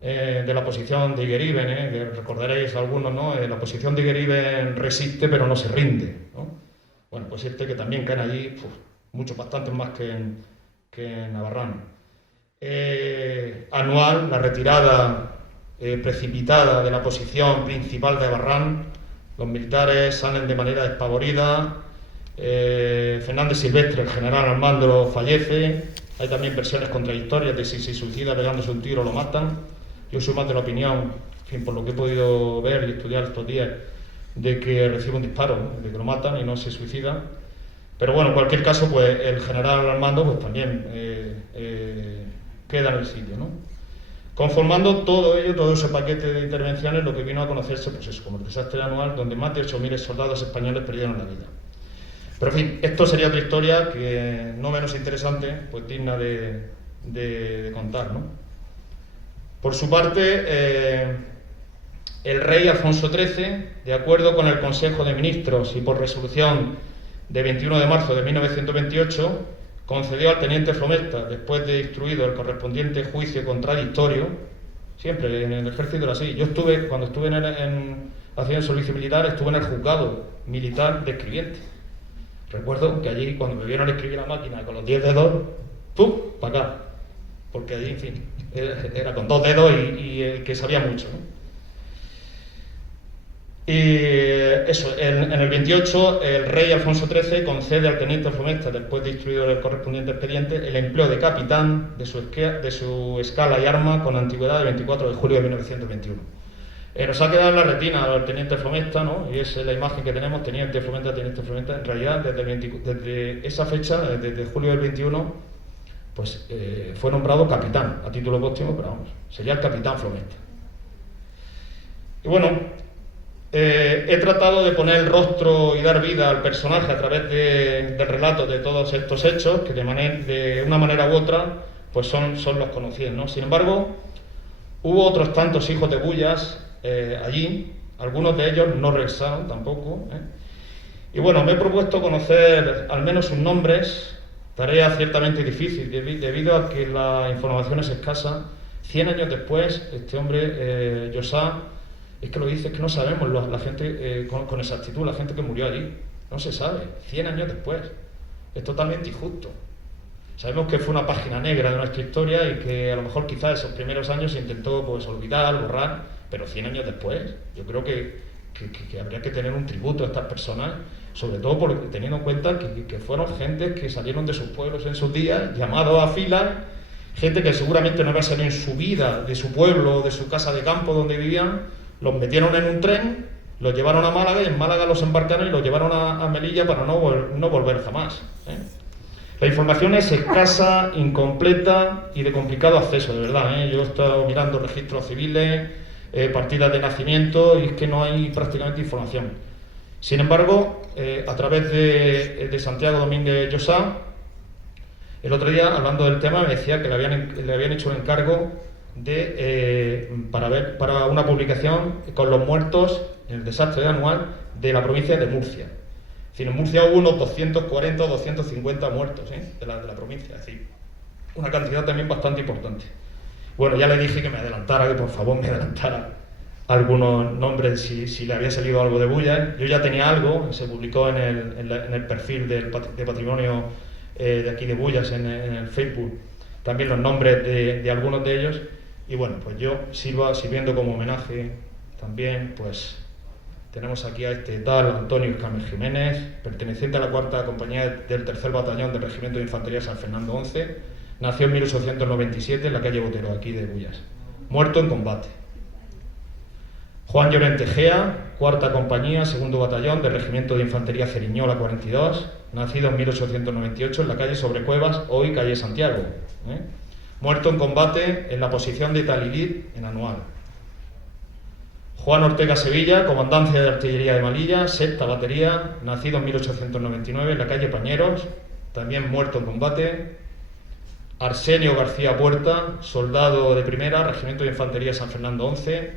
de la posición de Igueriben, que recordaréis algunos, ¿no? La posición de Igueriben resiste pero no se rinde, ¿no? Bueno, pues que también caen allí, muchos, bastantes más que en Navarrán. Anual, la retirada precipitada de la posición principal de Barran, los militares salen de manera despavorida, Fernández Silvestre, el general al mando, fallece. Hay también versiones contradictorias de si se suicida pegándose un tiro o lo matan. Yo soy más de la opinión, en fin, por lo que he podido ver y estudiar estos días, de que recibe un disparo, ¿no? De que lo matan y no se suicida. Pero bueno, en cualquier caso, pues el general al mando pues también queda en el sitio, ¿no? Conformando todo ello, todo ese paquete de intervenciones, lo que vino a conocerse, pues eso, como el desastre anual, donde más de 8.000 soldados españoles perdieron la vida. Pero en fin, esto sería otra historia que, no menos interesante, pues digna de contar, ¿no? Por su parte, el rey Alfonso XIII, de acuerdo con el Consejo de Ministros y por resolución de 21 de marzo de 1928, concedió al teniente Flomesta, después de instruido el correspondiente juicio contradictorio, siempre en el ejército era así. Yo cuando estuve haciendo el servicio militar, estuve en el juzgado militar de escribiente. Recuerdo que allí, cuando me vieron escribir la máquina con los 10 dedos, ¡pum!, para acá. Porque allí, en fin, era con 2 dedos y el que sabía mucho, ¿no? Y eso, en el 28, el rey Alfonso XIII concede al teniente Flomesta, después de instruido el correspondiente expediente, el empleo de capitán de su escala y arma con antigüedad del 24 de julio de 1921. Nos ha quedado en la retina al teniente Flomesta, ¿no? Y es la imagen que tenemos, teniente Flomesta. En realidad, desde esa fecha, desde julio del 21, pues fue nombrado capitán, a título póstumo, pero vamos, sería el capitán Flomesta. Y bueno, he tratado de poner el rostro y dar vida al personaje a través del relato de todos estos hechos, que de una manera u otra pues son los conocidos, ¿no? Sin embargo, hubo otros tantos hijos de Bullas allí, algunos de ellos no regresaron tampoco, Y bueno, me he propuesto conocer al menos sus nombres, tarea ciertamente difícil, debido a que la información es escasa. 100 años después, este hombre, Josá, es que lo dice, es que no sabemos la gente con exactitud, la gente que murió allí. No se sabe, 100 años después. Es totalmente injusto. Sabemos que fue una página negra de nuestra historia y que a lo mejor quizás esos primeros años se intentó pues olvidar, borrar, pero 100 años después, yo creo que habría que tener un tributo a estas personas, sobre todo teniendo en cuenta que fueron gente que salieron de sus pueblos en sus días, llamados a filas, gente que seguramente no había salido en su vida de su pueblo, de su casa de campo donde vivían. Los metieron en un tren, los llevaron a Málaga y en Málaga los embarcaron y los llevaron a Melilla para no volver jamás. La información es escasa, incompleta y de complicado acceso, de verdad. Yo he estado mirando registros civiles, partidas de nacimiento y es que no hay prácticamente información. Sin embargo, a través de Santiago Domínguez Llosá, el otro día, hablando del tema, me decía que le habían hecho un encargo para una publicación con los muertos en el desastre anual de la provincia de Murcia. Es decir, en Murcia hubo unos 240 o 250 muertos de la provincia, es decir, una cantidad también bastante importante. Bueno, ya le dije que me adelantara, que por favor me adelantara algunos nombres si le había salido algo de Bullas. Yo ya tenía algo, se publicó en el perfil de patrimonio de aquí de Bullas en el Facebook, también los nombres de algunos de ellos. Y bueno, pues yo sirviendo como homenaje también, pues tenemos aquí a este tal Antonio Escámez Jiménez, perteneciente a la 4ª Compañía del 3er Batallón del Regimiento de Infantería San Fernando 11, nació en 1897 en la calle Botero, aquí de Bullas, muerto en combate. Juan Llorente Gea, 4ª Compañía, 2º Batallón del Regimiento de Infantería Ceriñola 42, nacido en 1898 en la calle Sobrecuevas, hoy calle Santiago, muerto en combate en la posición de Talilit, en Anual. Juan Ortega Sevilla, Comandancia de Artillería de Malilla, 6ª Batería, nacido en 1899 en la calle Pañeros, también muerto en combate. Arsenio García Puerta, soldado de primera, Regimiento de Infantería San Fernando 11,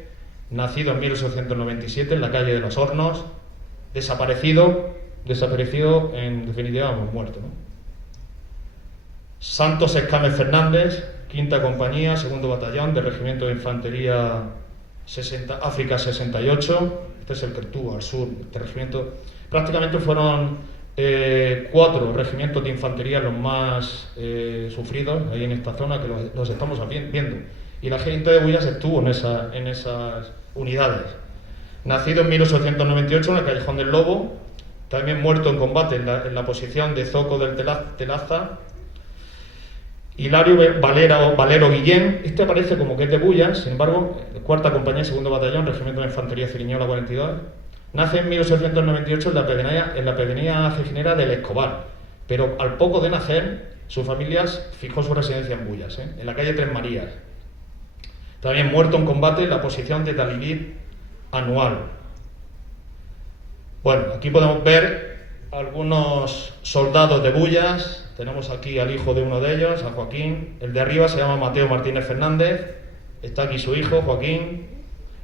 nacido en 1897 en la calle de los Hornos. desaparecido, en definitiva, muerto, ¿no? Santos Escames Fernández, 5ª Compañía, 2º Batallón del Regimiento de Infantería África 68, este es el que estuvo al sur, este regimiento. Prácticamente fueron 4 regimientos de infantería los más sufridos ahí en esta zona, que los estamos viendo. Y la gente de Bullas estuvo en esas unidades. Nacido en 1898 en el Callejón del Lobo, también muerto en combate en la posición de Zoco del Telaza. Hilario Valero Guillén, este aparece como que es de Bullas, sin embargo, 4ª Compañía, 2º Batallón, Regimiento de Infantería Ciriñola 42. Nace en 1898 en la pedanía ceginera del Escobar, pero al poco de nacer, su familia fijó su residencia en Bullas, en la calle Tres Marías. También muerto en combate en la posición de Talibí Anual. Bueno, aquí podemos ver algunos soldados de Bullas. Tenemos aquí al hijo de uno de ellos, a Joaquín. El de arriba se llama Mateo Martínez Fernández. Está aquí su hijo, Joaquín.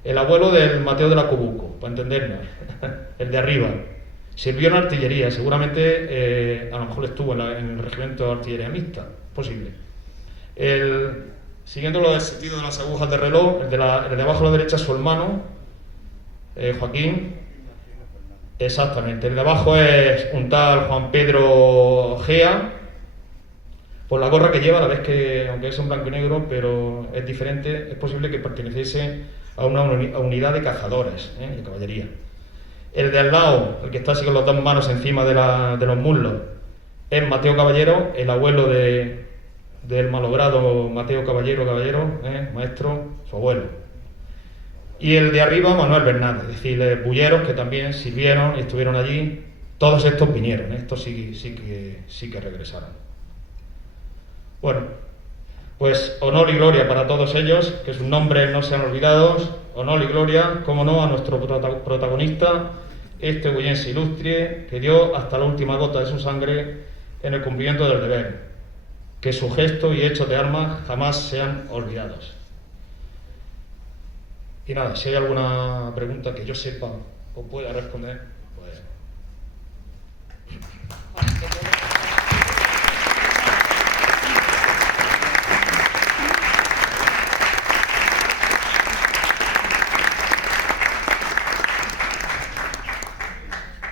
El abuelo del Mateo de la Cobuco, para entendernos. El de arriba. Sirvió en artillería, seguramente a lo mejor estuvo en el regimiento de artillería mixta, posible. Siguiendo el sentido de las agujas de reloj, el de abajo a la derecha es su hermano, Joaquín. Exactamente, el de abajo es un tal Juan Pedro Gea, por la gorra que lleva, la vez que, aunque es en blanco y negro, pero es diferente, es posible que perteneciese a una unidad de cazadores, de caballería. El de al lado, el que está así con las 2 manos encima de los muslos, es Mateo Caballero, el abuelo del malogrado Mateo Caballero, maestro, su abuelo. Y el de arriba, Manuel Bernal, es decir, bulleros que también sirvieron y estuvieron allí. Todos estos vinieron, estos sí que regresaron. Bueno, pues honor y gloria para todos ellos, que sus nombres no sean olvidados. Honor y gloria, como no, a nuestro protagonista, este bullense ilustre, que dio hasta la última gota de su sangre en el cumplimiento del deber. Que su gesto y hechos de armas jamás sean olvidados. Y nada, si hay alguna pregunta que yo sepa o pueda responder, pues...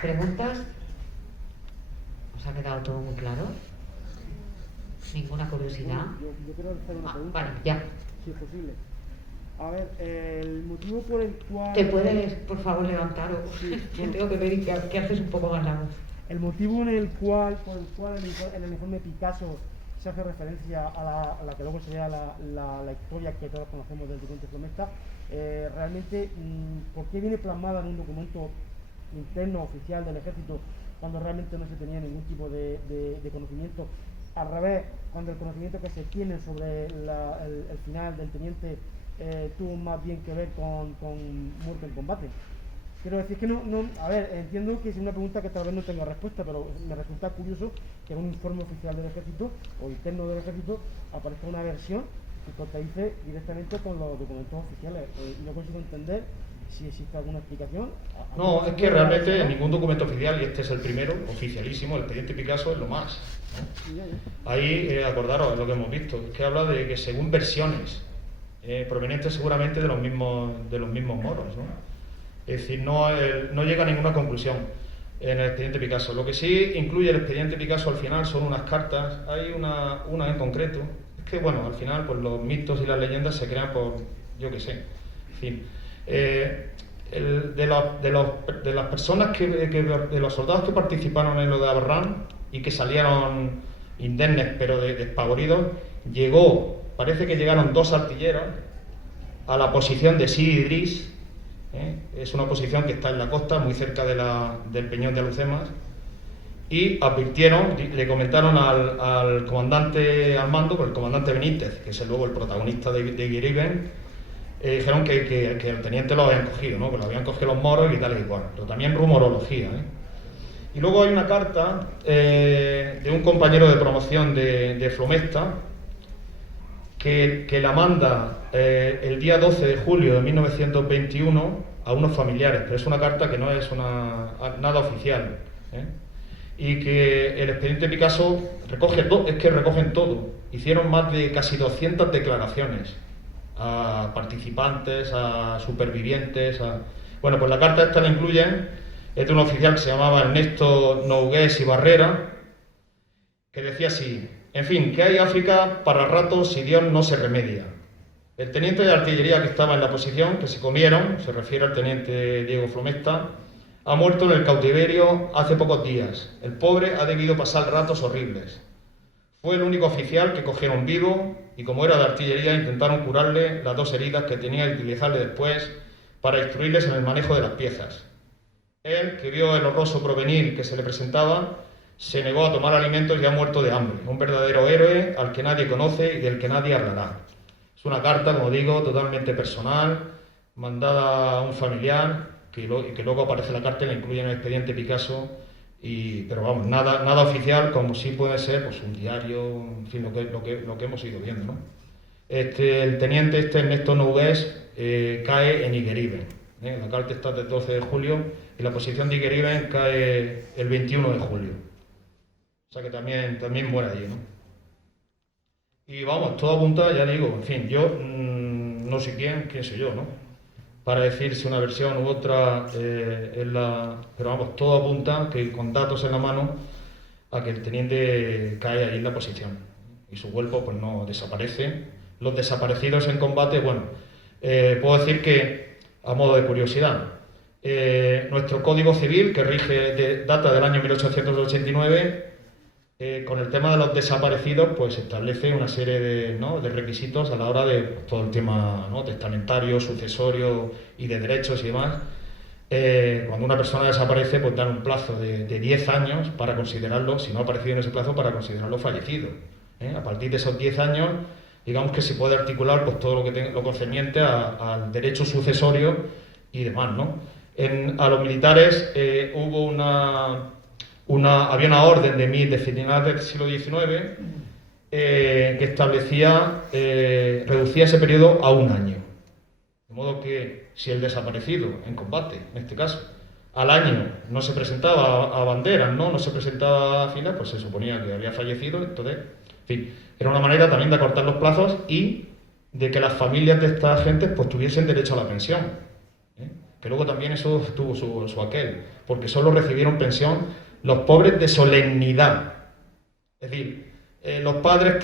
¿Preguntas? ¿Os ha quedado todo muy claro? ¿Ninguna curiosidad? Yo quiero hacer una pregunta. Vale, ya. Si es posible. A ver, el motivo por el cual... ¿Te puedes, por favor, levantar? Sí, Yo tengo que pedir que haces un poco más la voz. El motivo por el cual en el informe Picasso se hace referencia a la que luego sería la historia que todos conocemos del documento Flomesta, realmente, ¿por qué viene plasmada en un documento interno oficial del ejército cuando realmente no se tenía ningún tipo de conocimiento? Al revés, cuando el conocimiento que se tiene sobre el final del teniente tuvo más bien que ver con muerte en combate. Quiero decir que a ver, entiendo que es una pregunta que tal vez no tenga respuesta, pero me resulta curioso que en un informe oficial del ejército o interno del ejército aparezca una versión que contradice directamente con los documentos oficiales. No consigo entender si existe alguna explicación. No, es que realmente ningún documento oficial, y este es el primero, oficialísimo, el expediente Picasso es lo más, ¿no? Ahí, acordaros lo que hemos visto, es que habla de que según versiones provenientes seguramente de los mismos moros, ¿no? Es decir, no llega a ninguna conclusión en el expediente Picasso. Lo que sí incluye el expediente Picasso al final son unas cartas, hay una en concreto, es que bueno, al final pues los mitos y las leyendas se crean por, yo qué sé, en fin. De las personas de los soldados que participaron en lo de Abarrán y que salieron indemnes pero despavoridos, parece que llegaron 2 artilleros a la posición de Sidi Idris. Es una posición que está en la costa, muy cerca del Peñón de Alucemas, y advirtieron, le comentaron al comandante al mando, el comandante Benítez, que es luego el protagonista de Guiriben, dijeron que el teniente lo habían cogido, ¿no? Que lo habían cogido los moros y tal y cual, pero también rumorología, Y luego hay una carta de un compañero de promoción de Flomesta que la manda el día 12 de julio de 1921 a unos familiares, pero es una carta que no es nada oficial, ¿eh? Y que el expediente Picasso recogen todo. Hicieron más de casi 200 declaraciones a participantes, a supervivientes, Bueno, pues la carta esta la incluyen, es de un oficial que se llamaba Ernesto Nogués y Barrera, que decía así: en fin, que hay África para rato si Dios no se remedia. El teniente de artillería que estaba en la posición, que se comieron, se refiere al teniente Diego Flomesta, ha muerto en el cautiverio hace pocos días. El pobre ha debido pasar ratos horribles. Fue el único oficial que cogieron vivo y, como era de artillería, intentaron curarle las 2 heridas que tenía y utilizarle después para instruirles en el manejo de las piezas. Él, que vio el horroroso provenir que se le presentaba, se negó a tomar alimentos y ha muerto de hambre. Un verdadero héroe al que nadie conoce y del que nadie hablará. Es una carta, como digo, totalmente personal, mandada a un familiar, que luego aparece la carta y la incluye en el expediente Picasso, pero vamos, nada oficial, como sí puede ser pues un diario, en fin, lo que hemos ido viendo, ¿no? El teniente Ernesto Nogués cae en Igueriben. La carta está del 12 de julio y la posición de Igueriben cae el 21 de julio. O sea que también muere allí, ¿no? Y vamos, todo apunta, ya digo, en fin, yo no sé quién soy yo, ¿no? Para decir si una versión u otra Pero vamos, todo apunta, que con datos en la mano, a que el teniente cae allí en la posición. Y su cuerpo, pues no desaparece. Los desaparecidos en combate, bueno, puedo decir que, a modo de curiosidad, nuestro Código Civil, que data del año 1889, con el tema de los desaparecidos, pues establece una serie de requisitos a la hora de todo el tema, ¿no?, testamentario, sucesorio y de derechos y demás. Cuando una persona desaparece, pues dan un plazo de 10 años para considerarlo, si no ha aparecido en ese plazo, para considerarlo fallecido. A partir de esos 10 años, digamos que se puede articular pues todo lo concerniente al derecho sucesorio y demás, ¿no? A los militares hubo había una orden de finales del siglo XIX que establecía, reducía ese periodo a 1 año. De modo que si el desaparecido en combate, en este caso, al año no se presentaba a banderas, no se presentaba a filas, pues se suponía que había fallecido. Entonces, en fin, era una manera también de acortar los plazos y de que las familias de esta gente pues tuviesen derecho a la pensión. Que luego también eso tuvo su aquel, porque solo recibieron pensión los pobres de solemnidad. Es decir, los padres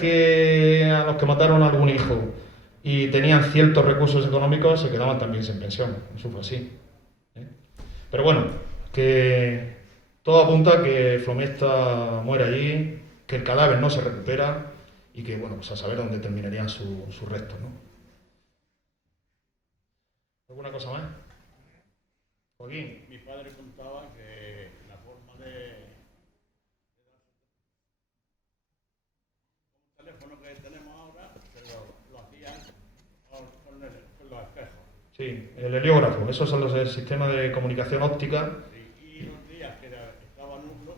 a los que mataron a algún hijo y tenían ciertos recursos económicos se quedaban también sin pensión. Eso fue así. Pero bueno, que todo apunta a que Flomesta muere allí, que el cadáver no se recupera y que, bueno, pues a saber dónde terminarían sus restos, ¿no? ¿Alguna cosa más? Joaquín. Mi padre contaba que la forma de el teléfono que tenemos ahora lo hacían con los espejos. Sí, el heliógrafo, esos son el sistema de comunicación óptica. Sí, y los días que estaba nublo,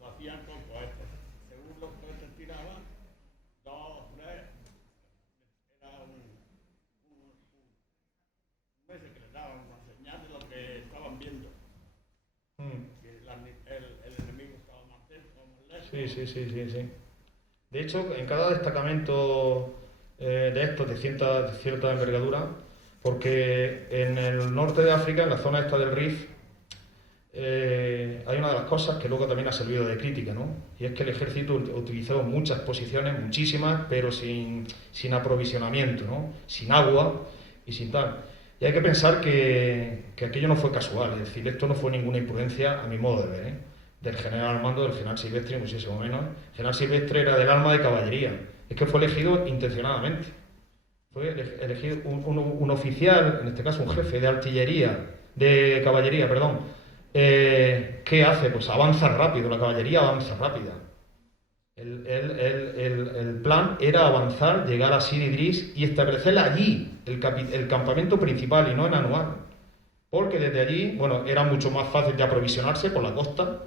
lo hacían con cohetes. Según los cohetes tiraban, 2, 3, era un mes que les daban una señal de lo que estaban viendo. Que el enemigo estaba más cerca o más lejos. Sí. De hecho, en cada destacamento de estos de cierta envergadura, porque en el norte de África, en la zona esta del Rif, hay una de las cosas que luego también ha servido de crítica, ¿no? Y es que el ejército utilizó muchas posiciones, muchísimas, pero sin aprovisionamiento, ¿no? Sin agua y sin tal. Y hay que pensar que aquello no fue casual, es decir, esto no fue ninguna imprudencia, a mi modo de ver, del general al mando, del general Silvestre, muchísimo menos. El general Silvestre era del arma de caballería, es que fue elegido intencionadamente. Fue elegido un oficial, en este caso un jefe de caballería, perdón. ¿Qué hace? Pues avanza rápido, la caballería avanza rápida. El plan era avanzar, llegar a Sidi Idris y establecer allí el campamento principal y no en Anual. Porque desde allí, bueno, era mucho más fácil de aprovisionarse por la costa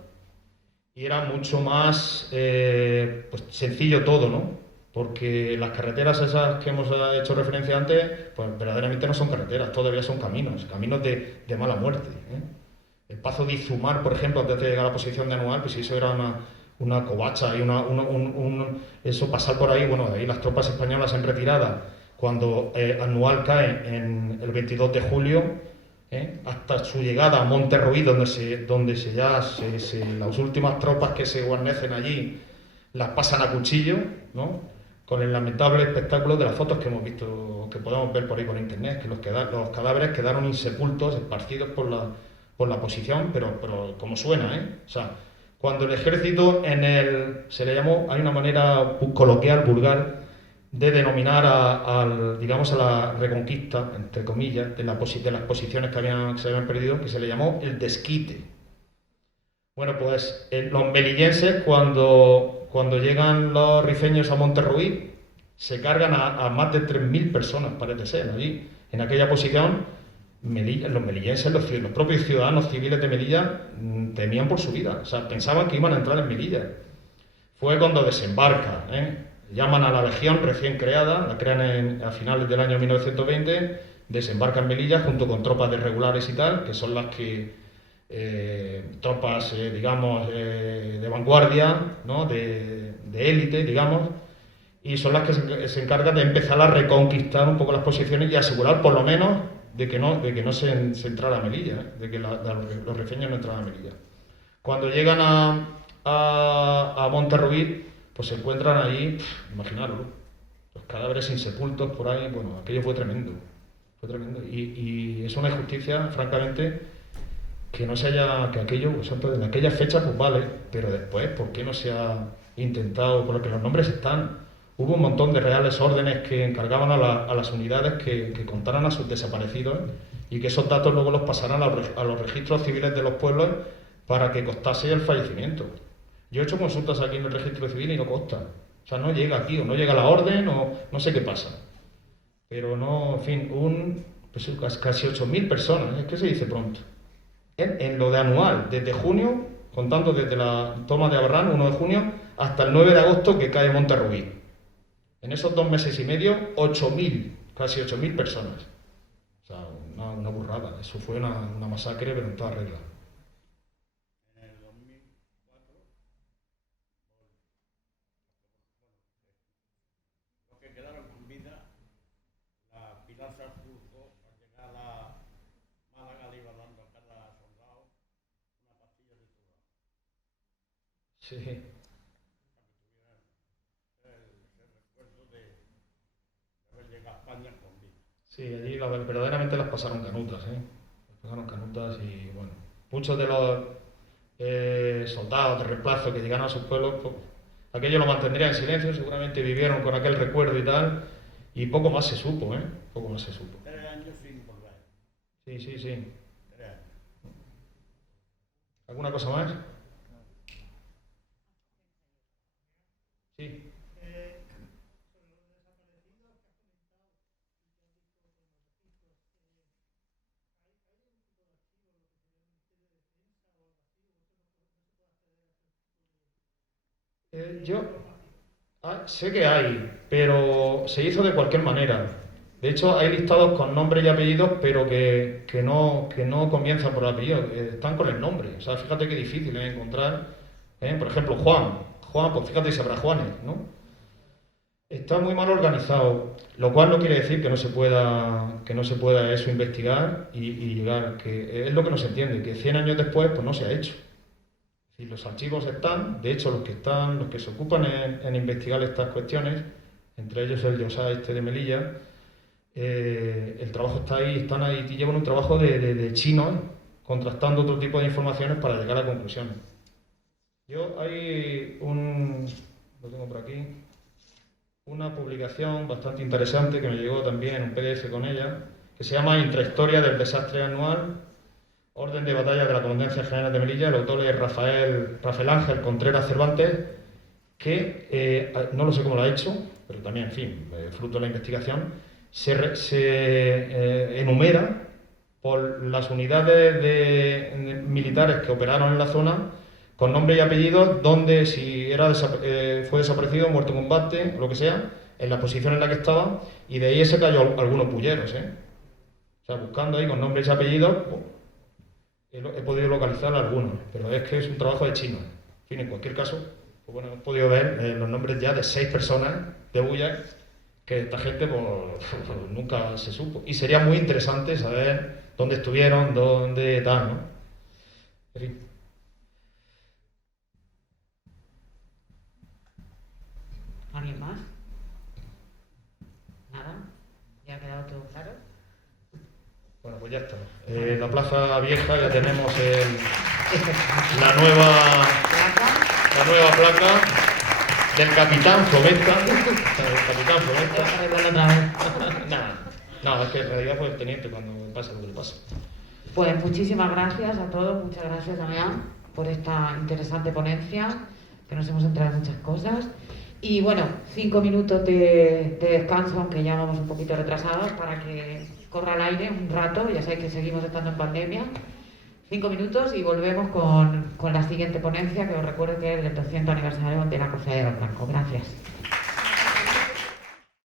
y era mucho más pues, sencillo todo, ¿no? porque las carreteras esas que hemos hecho referencia antes, pues verdaderamente no son carreteras, todavía son caminos de mala muerte, ¿eh? El Pazo de Izumar, por ejemplo, antes de llegar a la posición de Anual, pues eso era una covacha y eso pasar por ahí, bueno, de ahí las tropas españolas en retirada, cuando Anual cae en el 22 de julio, hasta su llegada a Monterruí, donde las últimas tropas que se guarnecen allí las pasan a cuchillo, ¿no? Con el lamentable espectáculo de las fotos que hemos visto, que podemos ver por ahí por internet, que los cadáveres quedaron insepultos, esparcidos por la posición, pero como suena, o sea, cuando el ejército se le llamó, hay una manera coloquial, vulgar, de denominar a la reconquista, entre comillas, de las posiciones que se habían perdido, que se le llamó el desquite. Bueno, pues los melillenses, cuando llegan los rifeños a Monterruí, se cargan a más de 3.000 personas, parece ser, allí. En aquella posición, los melillenses, los propios ciudadanos civiles de Melilla, temían por su vida, o sea, pensaban que iban a entrar en Melilla. Fue cuando desembarca, llaman a la Legión recién creada, la crean a finales del año 1920, desembarca en Melilla junto con tropas de regulares y tal, que son las que tropas, de vanguardia, ¿no? de élite, digamos, y son las que se encargan de empezar a reconquistar un poco las posiciones y asegurar, por lo menos, de que no se entrara a Melilla, de que los rifeños no entraran a Melilla. Cuando llegan a Monterruí, pues se encuentran allí, imaginaros, los cadáveres insepultos por ahí, bueno, aquello fue tremendo, y es una injusticia, francamente, que aquello, pues, en aquella fecha, pues vale, pero después, ¿por qué no se ha intentado? Porque los nombres están. Hubo un montón de reales órdenes que encargaban a las unidades que contaran a sus desaparecidos y que esos datos luego los pasaran a los registros civiles de los pueblos para que constase el fallecimiento. Yo he hecho consultas aquí en el registro civil y no consta. O sea, no llega aquí, o no llega la orden, o no sé qué pasa. Pero no, en fin, pues casi 8.000 personas, es que se dice pronto. En lo de Anual, desde junio, contando desde la toma de Abarrán, 1 de junio, hasta el 9 de agosto que cae Monterruí. En esos 2 meses y medio, 8.000, casi 8.000 personas. O sea, una burrada. Eso fue una masacre, pero en toda regla. En el 2004, los que quedaron con vida, la Pilar Sanjurjo, al llegar a Málaga, le iba dando a cada soldado una pastilla de turba. Sí. Sí, allí verdaderamente las pasaron canutas, y bueno, muchos de los soldados de reemplazo que llegaron a sus pueblos, pues, aquello lo mantendrían en silencio, seguramente vivieron con aquel recuerdo y tal, y poco más se supo, poco más se supo. 3 años sin volver. Sí. 3 años. ¿Alguna cosa más? Sí. Yo sé que hay, pero se hizo de cualquier manera. De hecho, hay listados con nombres y apellidos, pero que no comienzan por el apellido, están con el nombre. O sea, fíjate qué difícil es encontrar, por ejemplo, Juan, pues fíjate si habrá Juanes, ¿no? Está muy mal organizado, lo cual no quiere decir que no se pueda eso investigar y llegar, que es lo que no se entiende, que 100 años después pues no se ha hecho. Y los archivos están, de hecho los que se ocupan en investigar estas cuestiones, entre ellos el Llosa de Melilla, el trabajo está ahí, están ahí y llevan un trabajo de chinos contrastando otro tipo de informaciones para llegar a conclusiones. Lo tengo por aquí, una publicación bastante interesante que me llegó también en un PDF con ella, que se llama Intrahistoria del desastre anual, orden de batalla de la Comandancia General de Melilla. El autor es Rafael Ángel Contreras Cervantes, que no lo sé cómo lo ha hecho, pero también, en fin, fruto de la investigación, se enumera por las unidades militares que operaron en la zona con nombre y apellido, donde si era fue desaparecido, muerto en combate, lo que sea, en la posición en la que estaba, y de ahí se cayó algunos pulleros, ¿eh? O sea, buscando ahí con nombres y apellidos, he podido localizar algunos, pero es que es un trabajo de chino. En fin, en cualquier caso, pues bueno, he podido ver los nombres ya de 6 personas de Bulla, que esta gente pues, nunca se supo. Y sería muy interesante saber dónde estuvieron, dónde tal, ¿no? En fin. ¿Alguien más? ¿Nada? ¿Ya ha quedado todo claro? Bueno, pues ya está. La Plaza Vieja ya tenemos la nueva placa del Capitán Fomenta. Nada, es que en realidad fue el teniente cuando pasa lo que le pasa. Pues muchísimas gracias a todos, muchas gracias Damián por esta interesante ponencia, que nos hemos enterado de muchas cosas. Y bueno, 5 minutos de descanso, aunque ya vamos un poquito retrasados, para que corra el aire un rato, ya sabéis que seguimos estando en pandemia. 5 minutos y volvemos con la siguiente ponencia, que os recuerdo que es el 200 aniversario de la Cofradía del Blanco. Gracias.